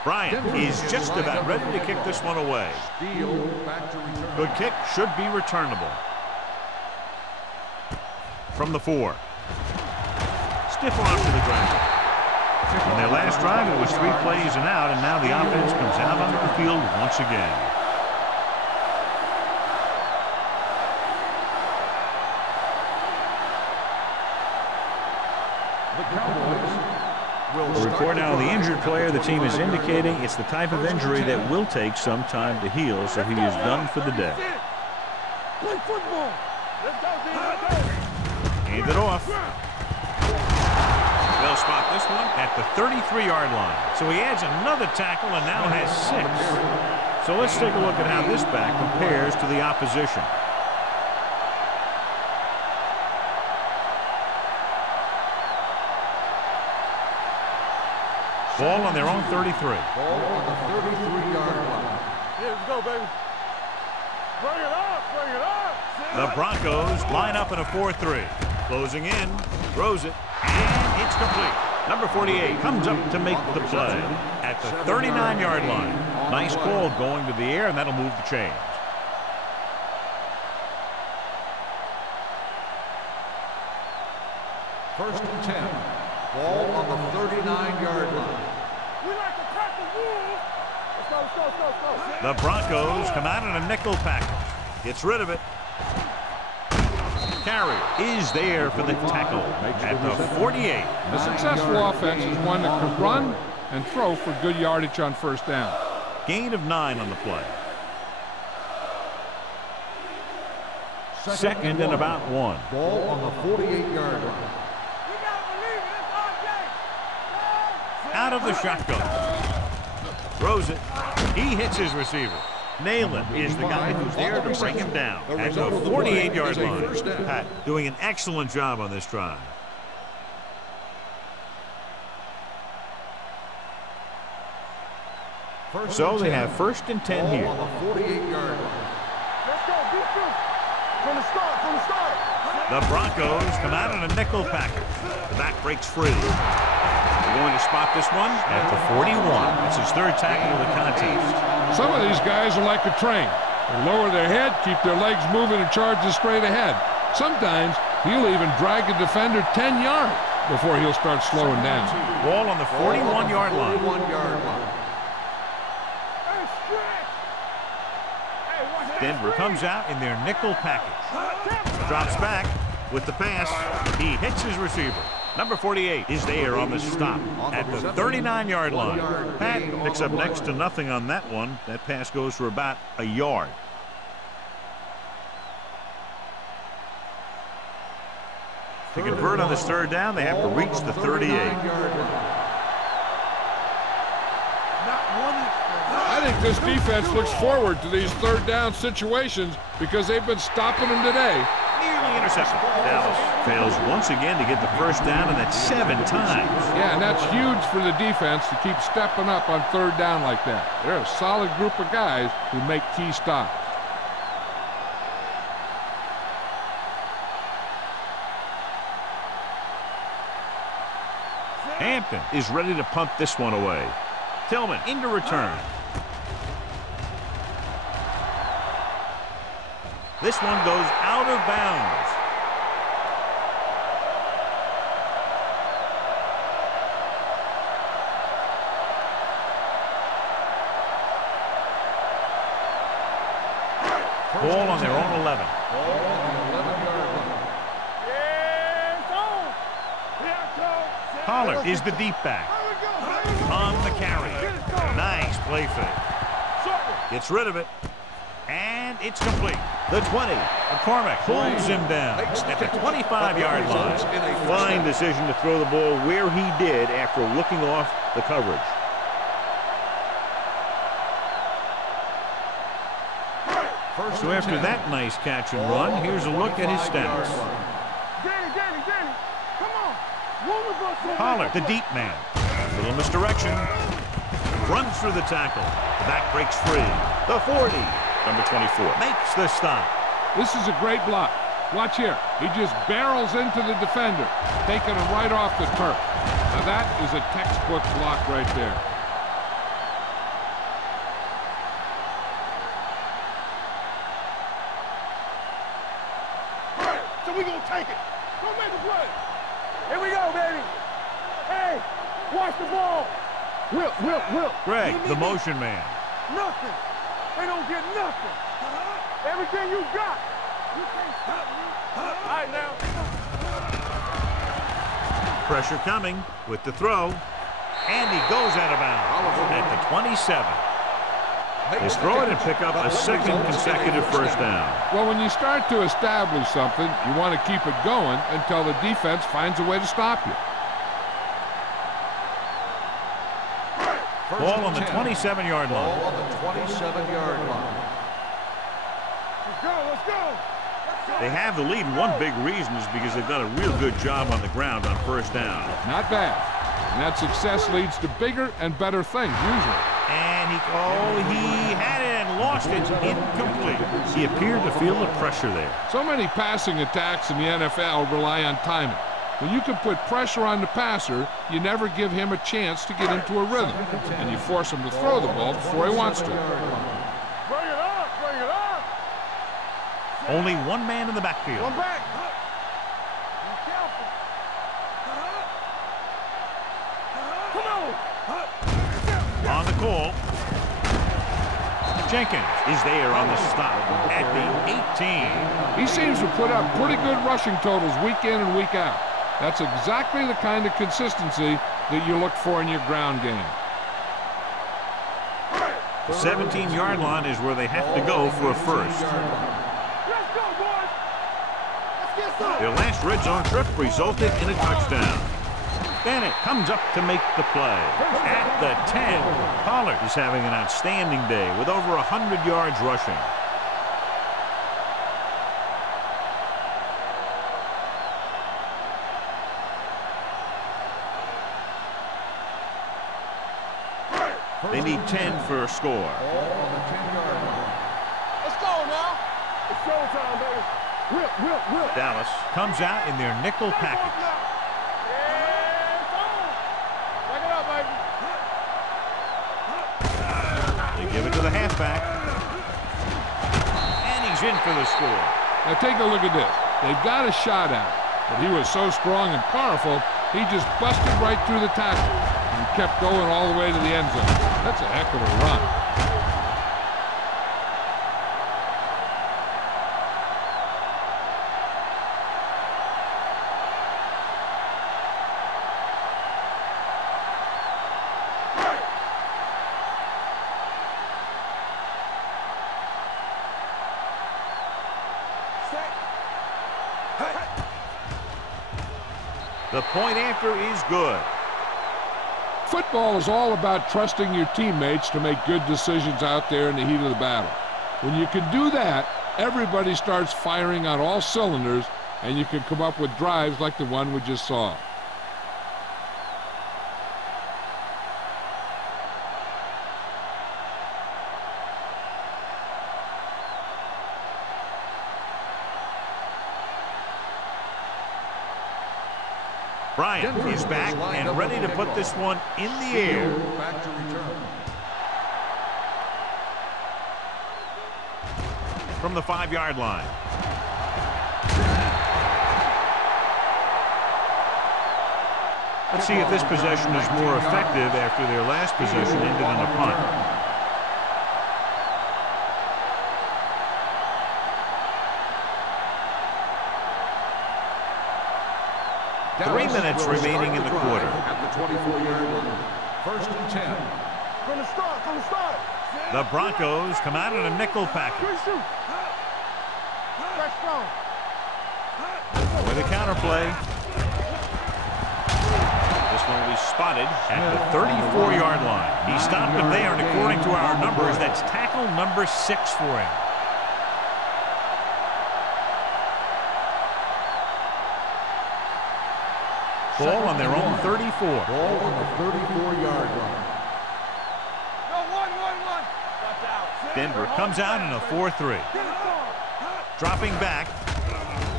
Bryant is just about ready to kick this one away. Good kick, should be returnable. From the 4. Stiff arm to the ground. In their last drive, it was 3 plays and out, and now the offense comes out onto the field once again. The Cowboys A report now on the injured player. The team is indicating it's the type of injury that will take some time to heal, so he is done for the day. Play football. Let's go, D. Let's go. Hand it off. They'll spot this one at the 33-yard line. So he adds another tackle and now has 6. So let's take a look at how this back compares to the opposition. Ball on their own 33. Ball on the 33-yard line. Here, let's go, baby. Bring it up, bring it up. The Broncos line up in a 4-3. Closing in, throws it, and it's complete. Number 48 comes up to make the play at the 39-yard line. Nice call going to the air, and that'll move the chains. First and 10. Ball on the 39-yard line. We like to crack the rules. Let's go, let's go, let's go, let's go. The Broncos come out in a nickel package. Gets rid of it. Carrier is there for the tackle at the 48. A successful offense is one that can run and throw for good yardage on first down. Gain of 9 on the play. Second and about 1. Ball on the 48-yard line. Out of the shotgun. Throws it. He hits his receiver. Nayland is the guy who's there to bring him down at the 48-yard line. Pat doing an excellent job on this drive. So they have first and 10 here. On the 48-yard line. Let's go, defense. From the start, from the start. The Broncos come out in a nickel package. The back breaks free. They're going to spot this one at the 41. It's his 3rd tackle of the contest. Some of these guys are like a train. They lower their head, keep their legs moving, and charge straight ahead. Sometimes he'll even drag a defender 10 yards before he'll start slowing down. Ball on the 41-yard line. 41-yard line. Denver comes out in their nickel package. Drops back with the pass. He hits his receiver. Number 48 is there on the stop at the 39-yard line. Pat picks up next to nothing on that one. That pass goes for about a yard. To convert on this third down, they have to reach the 38. I think this defense looks forward to these third down situations because they've been stopping them today. Nearly intercepted. Dallas fails once again to get the first down, and that's 7 times. Yeah, and that's huge for the defense to keep stepping up on third down like that. They're a solid group of guys who make key stops. Hampton is ready to punt this one away. Tillman into return. This one goes out of bounds. Ball on their own 11. Pollard is the deep back. On the carry. Nice play fake. Gets rid of it. And it's complete. The 20. McCormick pulls him down at the 25-yard line. Fine decision to throw the ball where he did after looking off the coverage. So after that nice catch and run, here's a look at his stats. Danny, come on. Pollard, the deep man. Little misdirection. Runs through the tackle. The back breaks free. The 40. Number 24 makes the stop. This is a great block. Watch here. He just barrels into the defender, taking him right off the turf. Now that is a textbook block right there. So we gonna take it. Don't make a play. Here we go, baby. Hey, watch the ball. Will. Greg, the motion man. Nothing. They don't get nothing. Everything you got. You can't stop me. All right, now. Pressure coming with the throw. And he goes out of bounds at the 27. He's throwing and pick up a second consecutive first down. Well, when you start to establish something, you want to keep it going until the defense finds a way to stop you. Ball on the 27-yard line. Ball on the 27-yard line. Let's go. They have the lead, and one big reason is because they've done a real good job on the ground on first down. Not bad. And that success leads to bigger and better things, usually. And he had it and lost it. Incomplete. He appeared to feel the pressure there. So many passing attacks in the NFL rely on timing. When you can put pressure on the passer, you never give him a chance to get into a rhythm, and you force him to throw the ball before he wants to. Bring it up. Only one man in the backfield. One back. Be careful. Come on. On the call. Jenkins is there on the stop at the 18. He seems to put up pretty good rushing totals week in and week out. That's exactly the kind of consistency that you look for in your ground game. The 17-yard line is where they have to go for a first. Let's go, boys. Let's get some. Their last red zone trip resulted in a touchdown. Bennett comes up to make the play. At the 10, Pollard is having an outstanding day with over 100 yards rushing. They need 10 for a score. Let's go now. It's showtime, baby. Will. Dallas comes out in their nickel package. Back it up, baby. They give it to the halfback. And he's in for the score. Now take a look at this. They've got a shot at it, but he was so strong and powerful, he just busted right through the tackle and kept going all the way to the end zone. That's a heck of a run. The point after is good. Football is all about trusting your teammates to make good decisions out there in the heat of the battle. When you can do that, everybody starts firing on all cylinders, and you can come up with drives like the one we just saw. Bryant is back and ready to put this one in the air. Back to return. From the 5-yard line. Let's see if this possession is more effective after their last possession ended in a punt. 3 minutes remaining in the quarter. At the 24-yard line. 1st and 10. From the start. The Broncos come out in a nickel package. Fresh strong. With a counterplay. This one will be spotted at the 34-yard line. He stopped him there, and according to our numbers, that's tackle number 6 for him. Ball on their own 34. Ball on the 34-yard line. Denver comes out in a 4-3. Dropping back.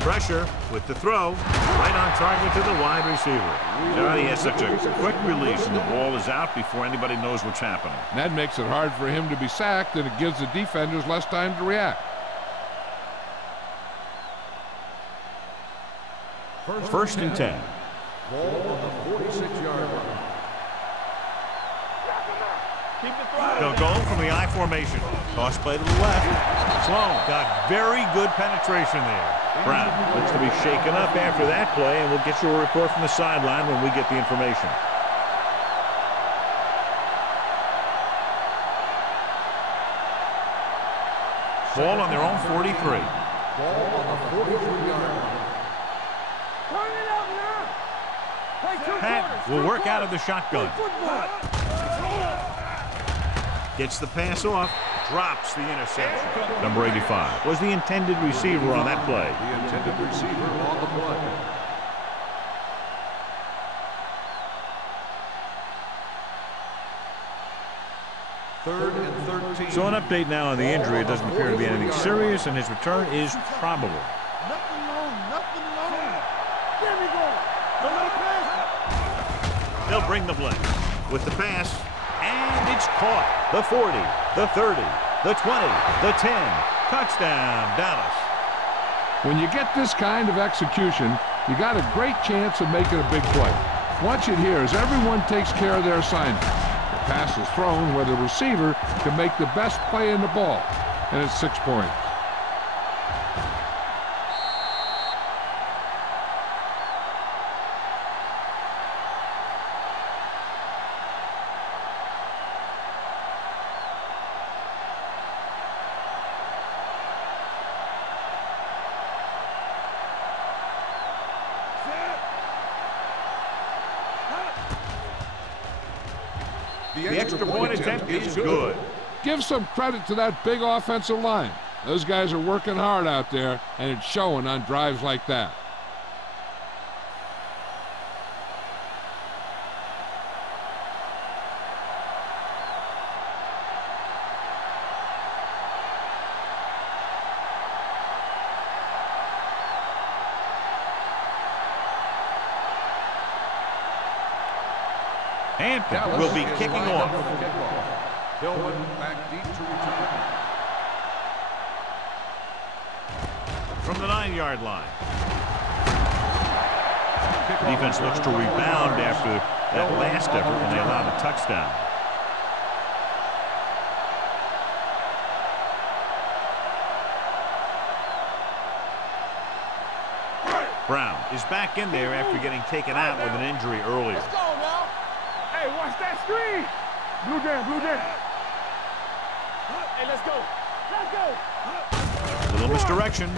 Pressure with the throw. Right on target to the wide receiver. Johnny has such a quick release, and the ball is out before anybody knows what's happening. That makes it hard for him to be sacked, and it gives the defenders less time to react. First and 10. Ball on the 46-yard line. They'll go from the I formation. Toss play to the left. Sloan got very good penetration there. Brown looks to be shaken up after that play, and we'll get you a report from the sideline when we get the information. Ball on their own 43. Ball on the 43-yard line. Pat will work out of the shotgun. Gets the pass off, drops the interception. Number 85 was the intended receiver on that play. The intended receiver on the play. Third and 13. So an update now on the injury. It doesn't appear to be anything serious, and his return is probable. Nothing long. There we go. Don't let it pass. They'll bring the blitz with the pass, and it's caught. The 40, the 30, the 20, the 10. Touchdown, Dallas. When you get this kind of execution, you got a great chance of making a big play. Watch it here as everyone takes care of their assignment. The pass is thrown where the receiver can make the best play in the ball, and it's 6 points. The extra point attempt is good. Give some credit to that big offensive line. Those guys are working hard out there, and it's showing on drives like that. Hampton will be kicking off. Hillman back deep to return. From the 9-yard line. Defense looks to rebound after that last effort when they allowed a touchdown. Brown is back in there after getting taken out with an injury earlier. Let's go now. Hey, watch that screen. Blue jam. Hey, let's go. Let's go. Little misdirection.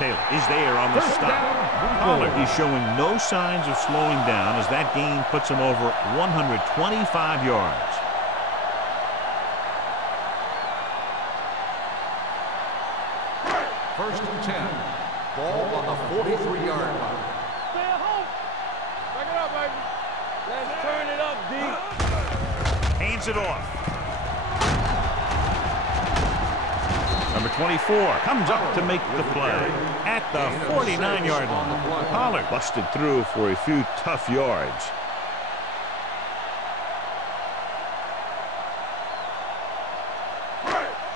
Taylor is there on the stop. Pollard is showing no signs of slowing down as that gain puts him over 125 yards. First and 10. Ball on the 43-yard line. Stay at home. Back it up, baby. Let's turn it up, D. Hands it off. Number 24 comes up to make the play at the 49-yard line. Pollard busted through for a few tough yards.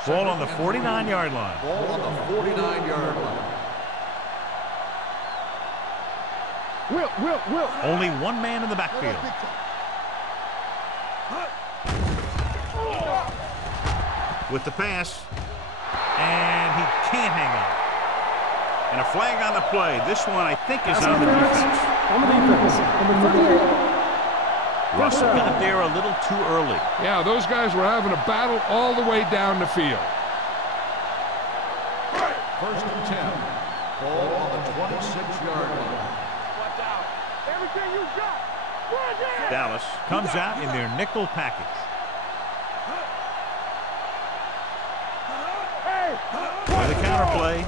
Ball on the 49-yard line. Ball on the 49-yard line. Will. Only one man in the backfield. With the pass. And he can't hang on. And a flag on the play. This one, I think, is on the defense. On the defense. Number 38. Russell got there a little too early. Yeah, those guys were having a battle all the way down the field. First and 10. Ball on the 26-yard line. Watch out. Everything you got. Right there. Dallas comes out in their nickel package. With the counter play.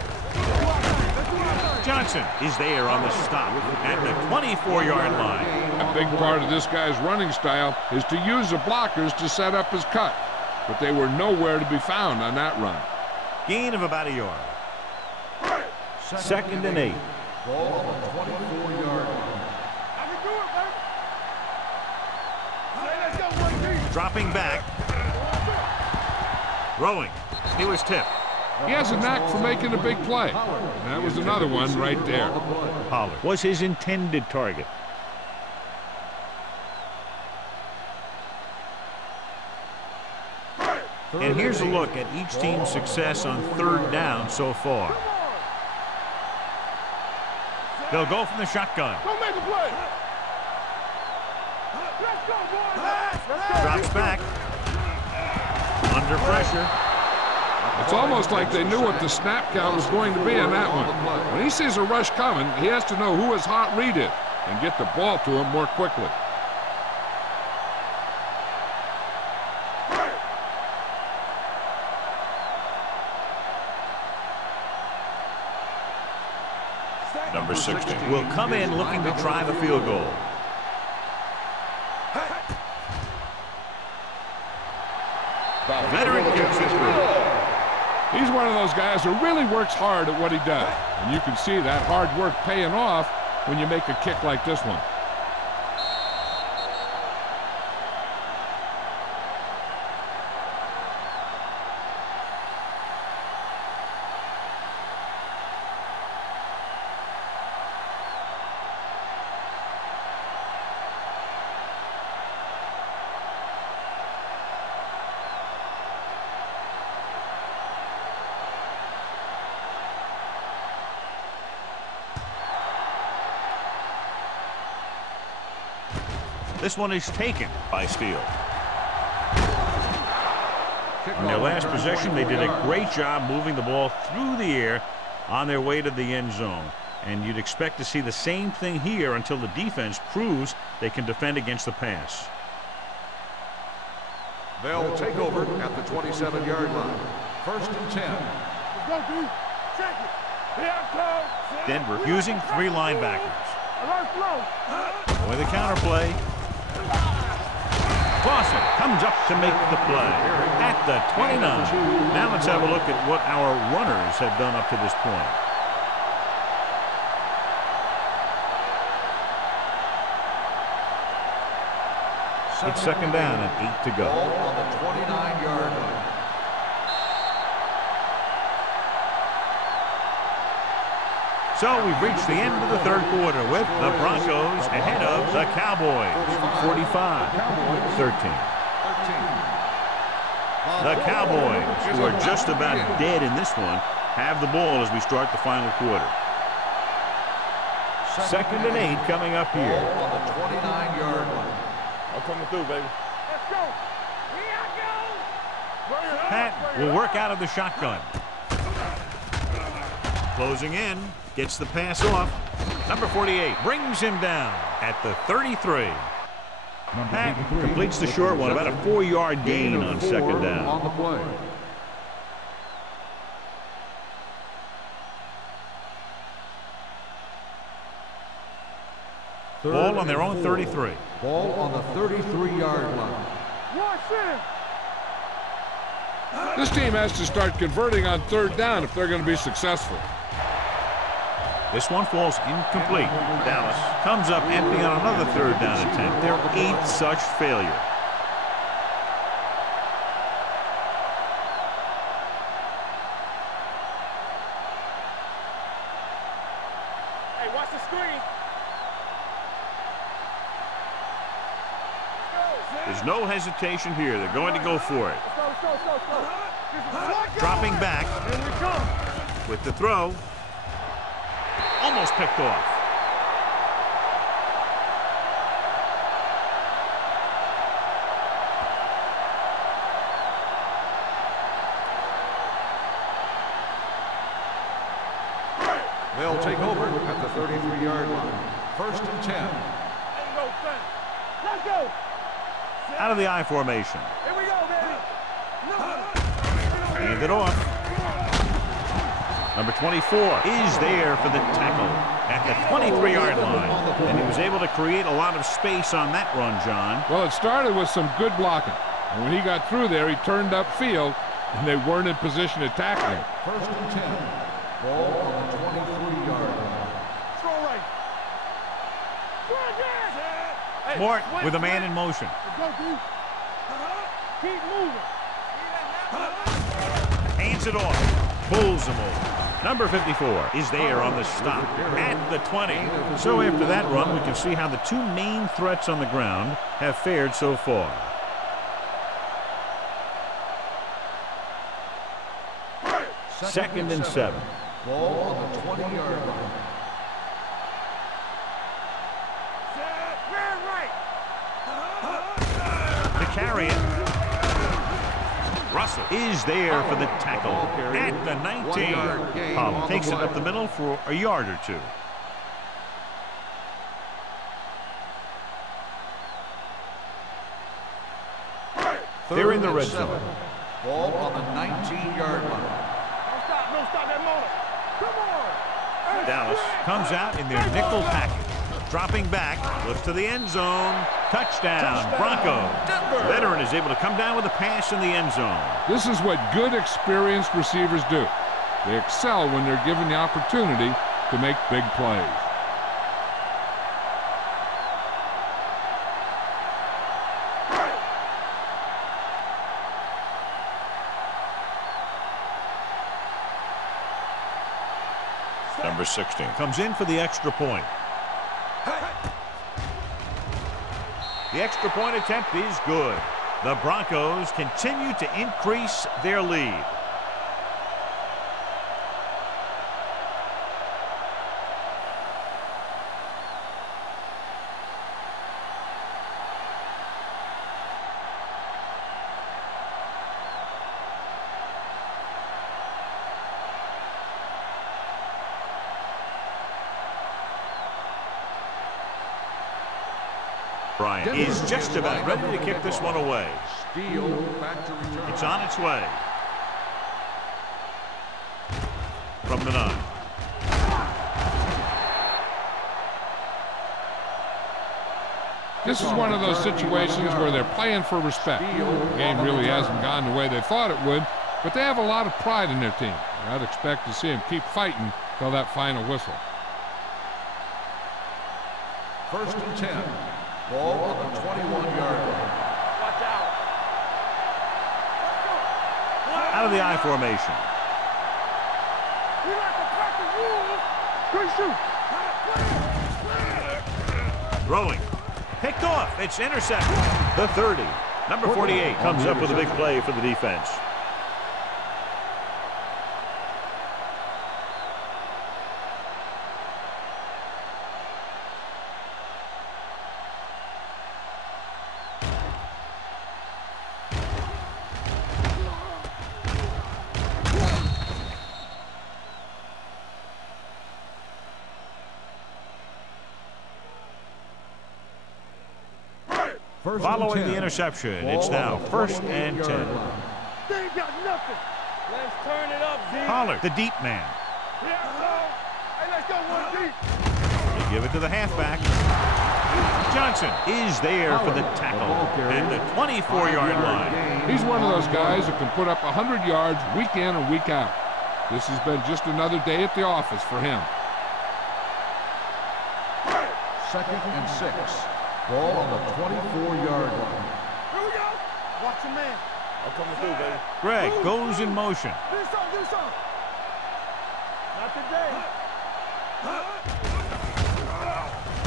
Johnson is there on the stop at the 24-yard line. A big part of this guy's running style is to use the blockers to set up his cut, but they were nowhere to be found on that run. Gain of about a yard. Second and 8. Ball on the 24-yard line. I can do it, baby. Let's go, Dropping back. Throwing. He was tipped. He has a knack for making a big play. And that was another one right there. Pollard was his intended target. And here's a look at each team's success on third down so far. They'll go from the shotgun. Go make a play. Let's go, boys. Drops back. Under pressure. It's almost like they knew what the snap count was going to be on that one. When he sees a rush coming, he has to know who his hot read is and get the ball to him more quickly. Number 16 will come in looking to try the field goal. Veteran kicks it through. He's one of those guys who really works hard at what he does. And you can see that hard work paying off when you make a kick like this one. This one is taken by Steele. On their last possession, they did a great job moving the ball through the air on their way to the end zone. And you'd expect to see the same thing here until the defense proves they can defend against the pass. They'll take over at the 27-yard line. First and 10. Let's go, D. Check it. Here I come. Denver using 3 linebackers. Alert flow. With a counter play. Clausen comes up to make the play at the 29. Now let's have a look at what our runners have done up to this point. It's second down and 8 to go. Ball on the 29-yard line. So we've reached the end of the third quarter with the Broncos ahead of the Cowboys, 45-13. The Cowboys, who are just about dead in this one, have the ball as we start the final quarter. Second and 8 coming up here. Ball on the 29-yard line. I'm coming through, baby. Let's go. Here I go. Pat will work out of the shotgun. Closing in. Gets the pass off. Number 48 brings him down at the 33. Pat completes the short one. About a 4-yard gain on second down. On the play. Ball on their own 33. Ball on the 33-yard line. Watch him. This team has to start converting on third down if they're going to be successful. This one falls incomplete. Dallas comes up empty on another third down attempt. Their 8th such failure. Hey, watch the screen. There's no hesitation here. They're going to go for it. Let's go. Dropping back Here we come. with the throw. Almost picked off. They'll take over at the 33-yard line. 1st and 10. Let's go. Out of the I formation. Here we go, baby. Hand it off. Number 24 is there for the tackle at the 23-yard line. And he was able to create a lot of space on that run, John. Well, it started with some good blocking. And when he got through there, he turned upfield, and they weren't in position to tackle him. 1st and 10. Ball on the 23-yard line. Throw right. Hey, Mort with a man in motion. Go, dude. Keep moving. Hands it off. Pulls him over. Number 54 is there on the stop at the 20. So after that run, we can see how the two main threats on the ground have fared so far. Second and 7. Ball on the 20-yard line. To carry it. Russell is there for the tackle at the 19. Holland takes it up the middle for a yard or two. They're in the red zone. Ball on the 19-yard line. Don't stop that motor. Come on. Dallas comes out in their nickel package. Dropping back, looks to the end zone. Touchdown, Broncos. Veteran is able to come down with a pass in the end zone. This is what good, experienced receivers do. They excel when they're given the opportunity to make big plays. Number 16 comes in for the extra point. The extra point attempt is good. The Broncos continue to increase their lead. Bryant is just about ready to kick this one away. Steele back to return. It's on its way. From the 9. This is one of those situations where they're playing for respect. The game really hasn't gone the way they thought it would, but they have a lot of pride in their team. I'd expect to see them keep fighting till that final whistle. 1st and 10. Ball on the 21-yard line. Watch out. Out of the I formation. We like to crack the rules. Good shoot. Throwing. Picked off. It's intercepted. The 30. Number 48 comes up with a big play for the defense. Following the interception, it's now 1st and 10. They ain't got nothing. Let's turn it up, Z. Pollard, the deep man. Here, hey, let's go one deep. They give it to the halfback. Johnson is there for the tackle at the 24-yard line. He's one of those guys that can put up 100 yards week in and week out. This has been just another day at the office for him. 2nd and 6. Ball on the 24-yard line. Here we go. Watch your man. I'm coming through, baby. Greg goes in motion. Do something. Not today.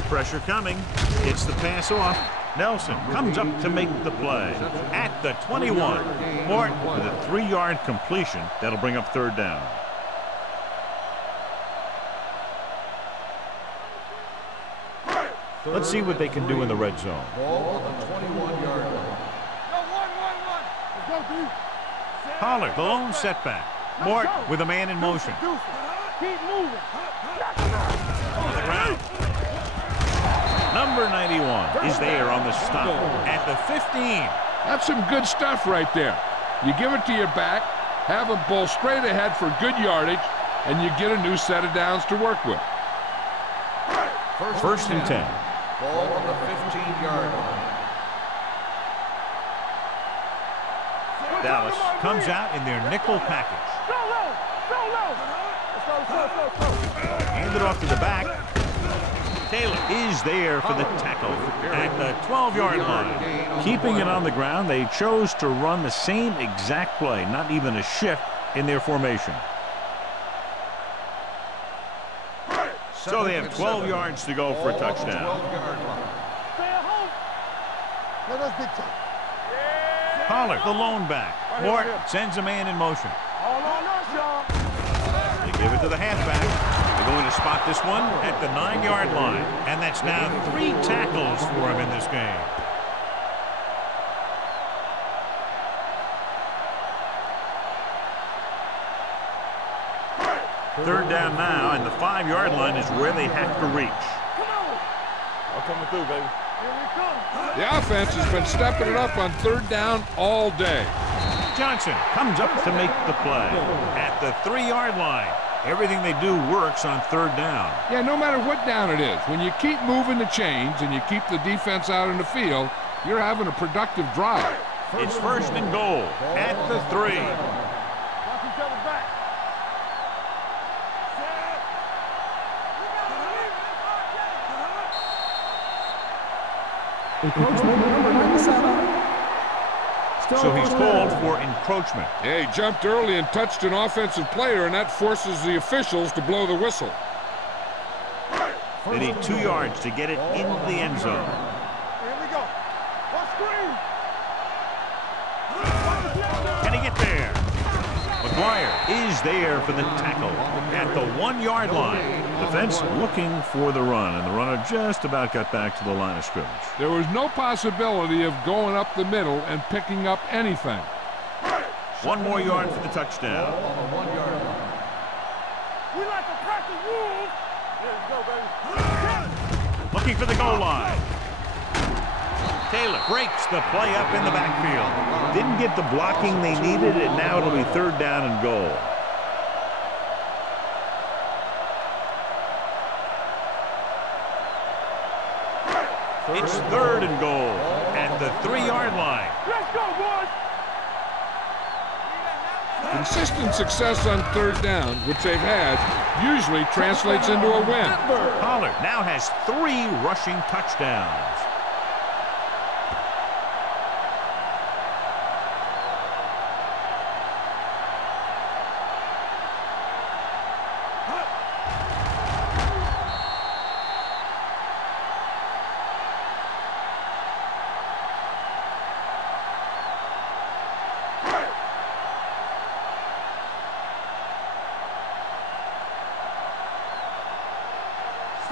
Pressure coming. Gets the pass off. Nelson comes up to make the play at the 21. Morton with a 3-yard completion. That'll bring up 3rd down. Let's see what they can do in the red zone. Ball on the 21-yard line. Let's go, D. Pollard, the lone setback. Morton with a man in motion. Keep moving. On the ground. Number 91 is there on the stop at the 15. That's some good stuff right there. You give it to your back, have him pull straight ahead for good yardage, and you get a new set of downs to work with. 1st and 10. Ball on the 15-yard line. Dallas comes out in their nickel package. Go low. Let's go. Hand it off to the back. Taylor is there for the tackle at the 12-yard line. Keeping it on the ground, they chose to run the same exact play, not even a shift in their formation. So they have 12 yards to go for a touchdown. Stay at home. Let us big time. Pollard, the lone back. Morton sends a man in motion. All on us, y'all. They give it to the halfback. They're going to spot this one at the 9-yard line. And that's now 3 tackles for him in this game. Third down now, and the 5-yard line is where they have to reach. Come on. I'm coming through, baby. Here we come. The offense has been stepping it up on 3rd down all day. Johnson comes up to make the play at the 3-yard line. Everything they do works on 3rd down. Yeah, no matter what down it is, when you keep moving the chains and you keep the defense out in the field, you're having a productive drive. It's 1st and goal at the 3. Watch each other back. Encroachment number 97. So he's called for encroachment. Yeah, he jumped early and touched an offensive player, and that forces the officials to blow the whistle. They need 2 yards to get it into the end zone. Here we go. Watch screen. Can he get there? McGuire is there for the tackle at the 1-yard line. Defense looking for the run, and the runner just about got back to the line of scrimmage. There was no possibility of going up the middle and picking up anything. 1 more yard for the touchdown. On the 1-yard line. We like to practice rules. Let's go, baby. Looking for the goal line. Taylor breaks the play up in the backfield. Didn't get the blocking they needed, and now it'll be 3rd down and goal. It's 3rd and goal at the 3-yard line. Let's go, boys. Consistent success on 3rd down, which they've had, usually translates into a win. Pollard now has 3 rushing touchdowns.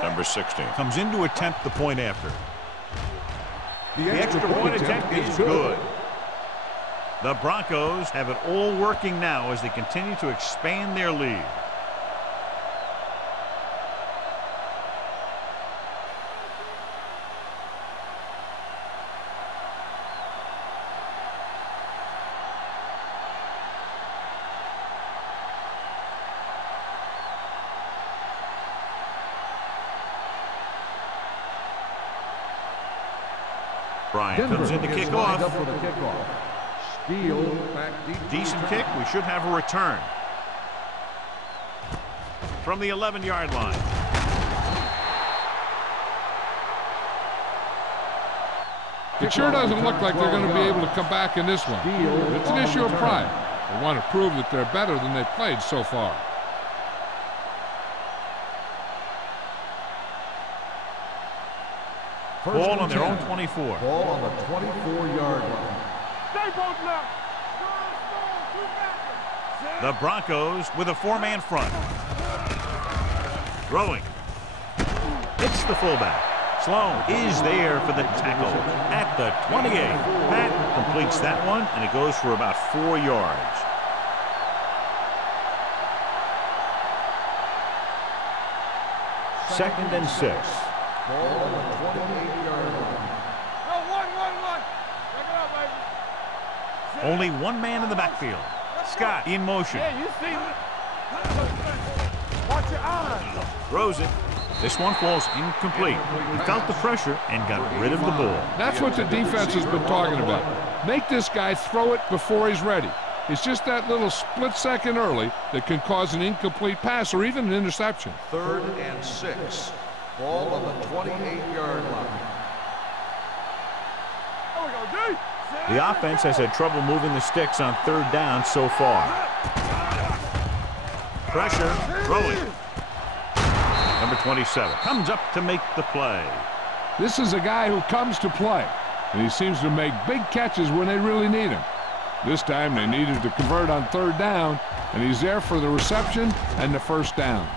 Number 60 comes in to attempt the point after. The extra point attempt is good. The Broncos have it all working now as they continue to expand their lead. Bryant comes in to kick off. For the kickoff. Steele back deep. Decent kick. We should have a return. From the 11-yard line. It sure doesn't look like they're going to be able to come back in this one. It's an issue of pride. They want to prove that they're better than they've played so far. Ball on their own 24. Ball on the 24-yard line. Stay both left. The Broncos with a 4-man front. Throwing. It's the fullback. Sloan is there for the tackle at the 28. Pat completes that one, and it goes for about 4 yards. Second and 6. Ball on the 28-yard line. One. Check it out, baby. Only one man in the backfield. Scott in motion. Yeah, you see me. Watch your eyes. Throws it. This one falls incomplete. He felt the pressure and got rid of the ball. That's what the defense has been talking about. Make this guy throw it before he's ready. It's just that little split second early that can cause an incomplete pass or even an interception. 3rd and 6. Ball on the 28-yard line. There we go, D. The offense has had trouble moving the sticks on 3rd down so far. Pressure, throwing. Number 27 comes up to make the play. This is a guy who comes to play, and he seems to make big catches when they really need him. This time they needed to convert on 3rd down, and he's there for the reception and the 1st down.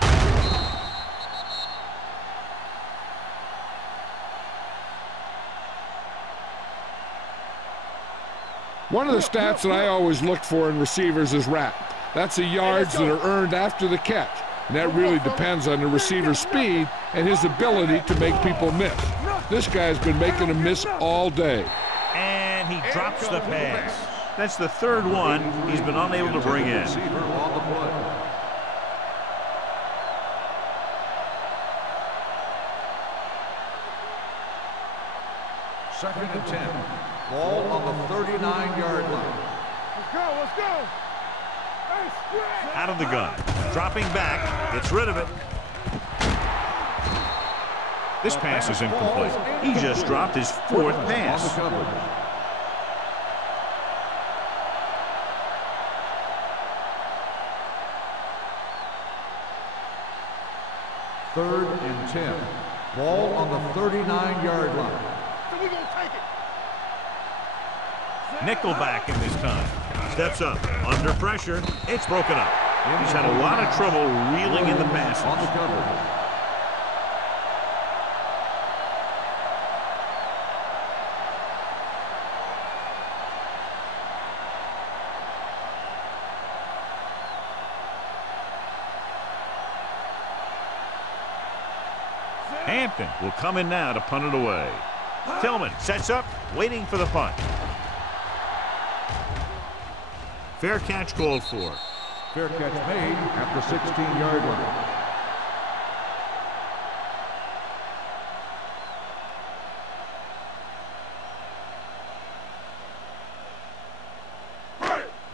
One of the stats that I always look for in receivers is RAP. That's the yards that are earned after the catch. And that really depends on the receiver's speed and his ability to make people miss. This guy's been making them miss all day. And he drops the pass. That's the 3rd one he's been unable to bring in. Receiver on the play. Second and 10. Ball on the 39-yard line. Let's go. Out of the gun. Dropping back. Gets rid of it. This pass is incomplete. He just dropped his 4th pass. Third and 10. Ball on the 39-yard line. So we're going to take it. Nickelback in this time. Steps up. Under pressure. It's broken up. He's had a lot of trouble reeling in the passes. On the cover. Hampton will come in now to punt it away. Tillman sets up, waiting for the punt. Fair catch called for. Fair catch made at the 16-yard line.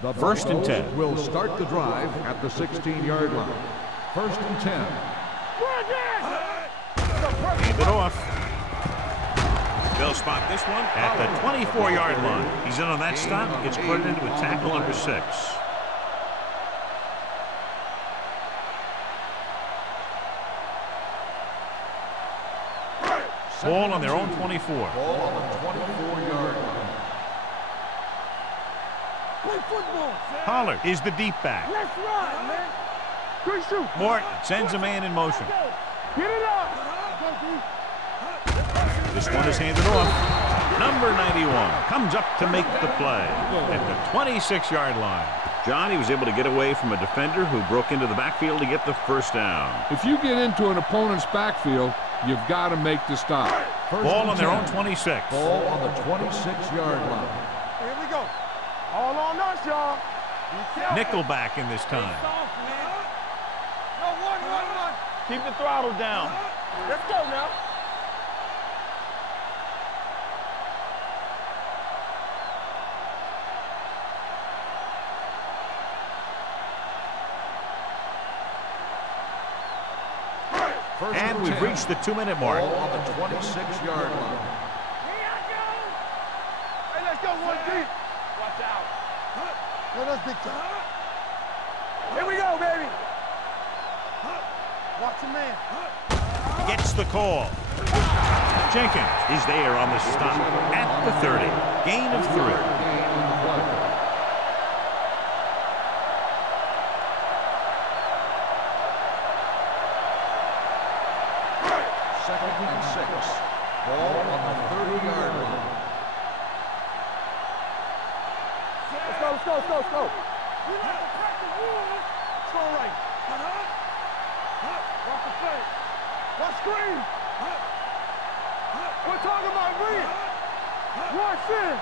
The 1st and 10. Will start the drive at the 16-yard line. 1st and 10. Hand it off. They'll spot this one at the 24-yard line. He's in on that stop. Gets credited with tackle number 6. Ball on their own 24. Ball on the 24-yard line. Play football. Pollard is the deep back. Let's ride, man. Good shoot. Morton sends a man in motion. Get it up. This one is handed off. Number 91 comes up to make the play at the 26-yard line. John, he was able to get away from a defender who broke into the backfield to get the 1st down. If you get into an opponent's backfield, you've got to make the stop. Ball on their own 26. Ball on the 26-yard line. Here we go. All on us, y'all. Nickelback in this time. No, one. Keep the throttle down. Let's go now. And we've reached the 2-minute mark. Ball on the 26-yard line. Hey, let's go one deep. Watch out. No, that's big time. Here we go, baby. Watch your man. Gets the call. Jenkins is there on the stop at the 30. Gain of 3. Second and 6. Ball on the 30-yard line. Let's go, let's go, let's go, let's go. We like to crack the wood. Let's go right. Watch the play. Watch screen. We're talking about real. Watch in.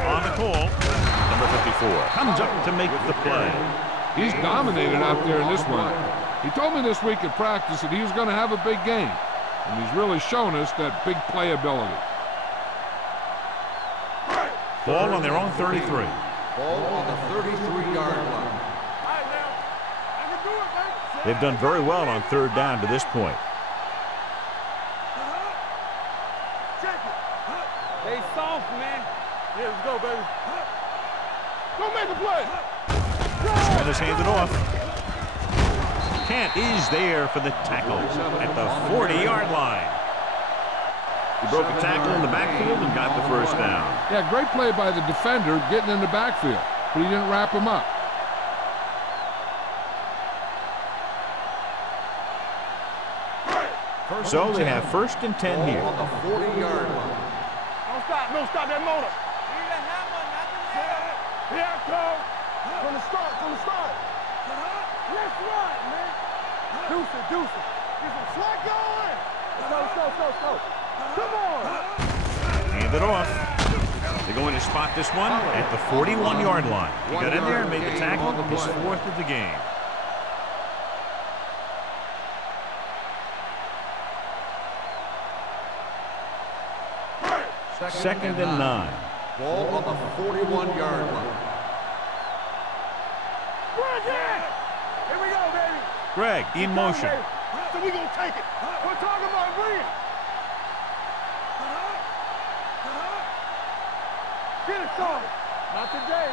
On the call, number 54 comes up to make the play. He's dominated out there in this one. He told me this week at practice that he was going to have a big game, and he's really shown us that big playability. Ball on their own 33. Ball on the 33-yard line. They've done very well on 3rd down to this point. They soft, man. Yeah, let's go, baby. Go make a play. And is handed off. Kent is there for the tackle at the 40-yard line. He broke a tackle in the backfield and got the first down. Yeah, great play by the defender getting in the backfield, but he didn't wrap him up. So they have 1st and 10 here. On the 40-yard line. Don't stop that motor. Need a hammer, not the nail. Here I come. From the start, from the start. Let's run, man. Deuce it, deuce it. Get some slack going. Let's go, let's go, let's go. Come on. Hand it off. They're going to spot this one at the 41-yard line. He got in there and made the tackle. His 4th of the game. Second and 9. Ball on the 41-yard line. Here we go, baby. Greg in motion. So we gonna take it. We're talking about real. Get it started. Not today.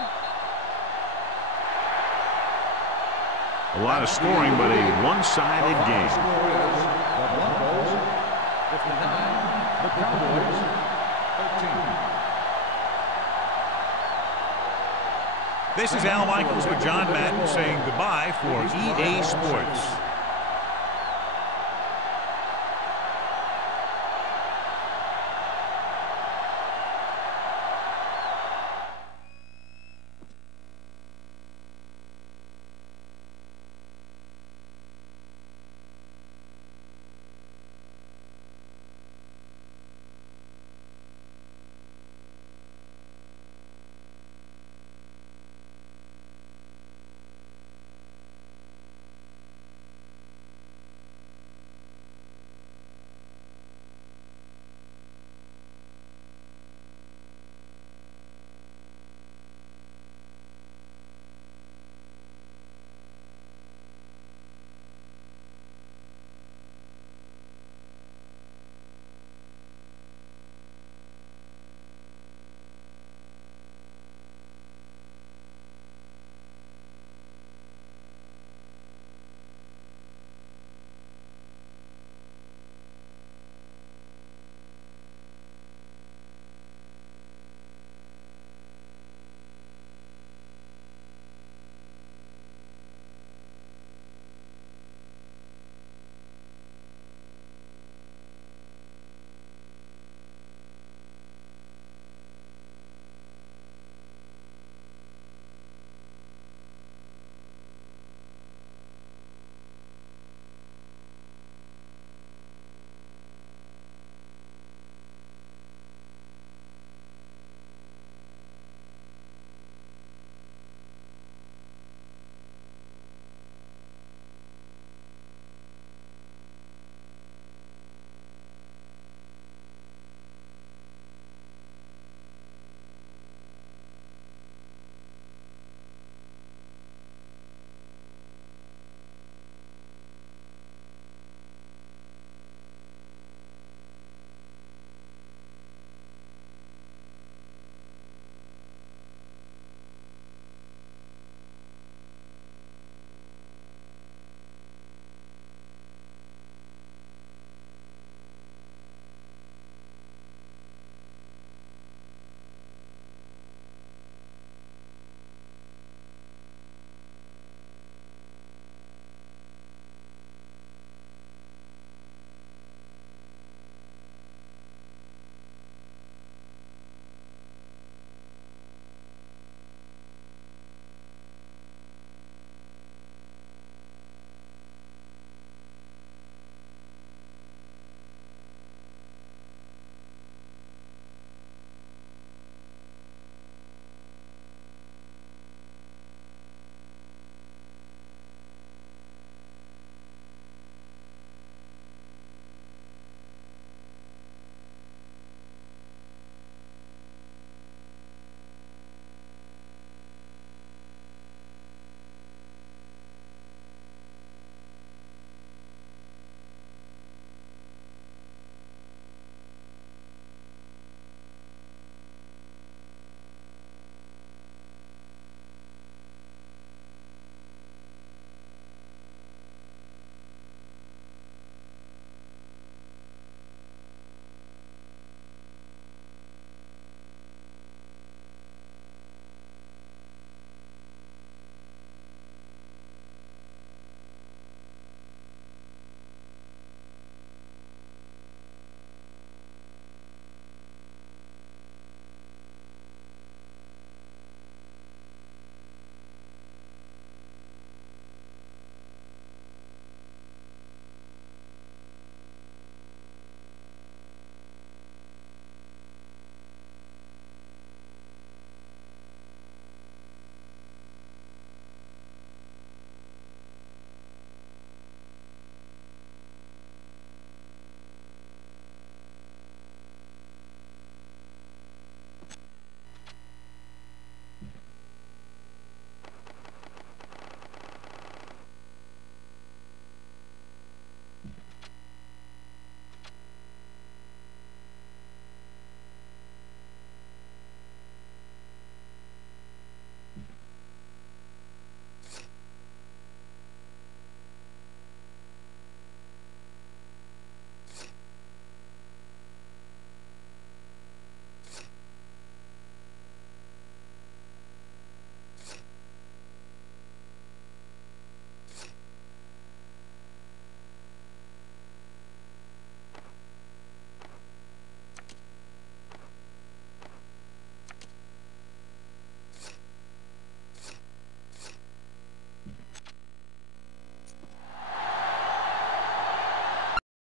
A lot of scoring, but a one-sided game. Score is the Broncos 59, the Cowboys 13. This is Al Michaels with John Madden saying goodbye for EA Sports.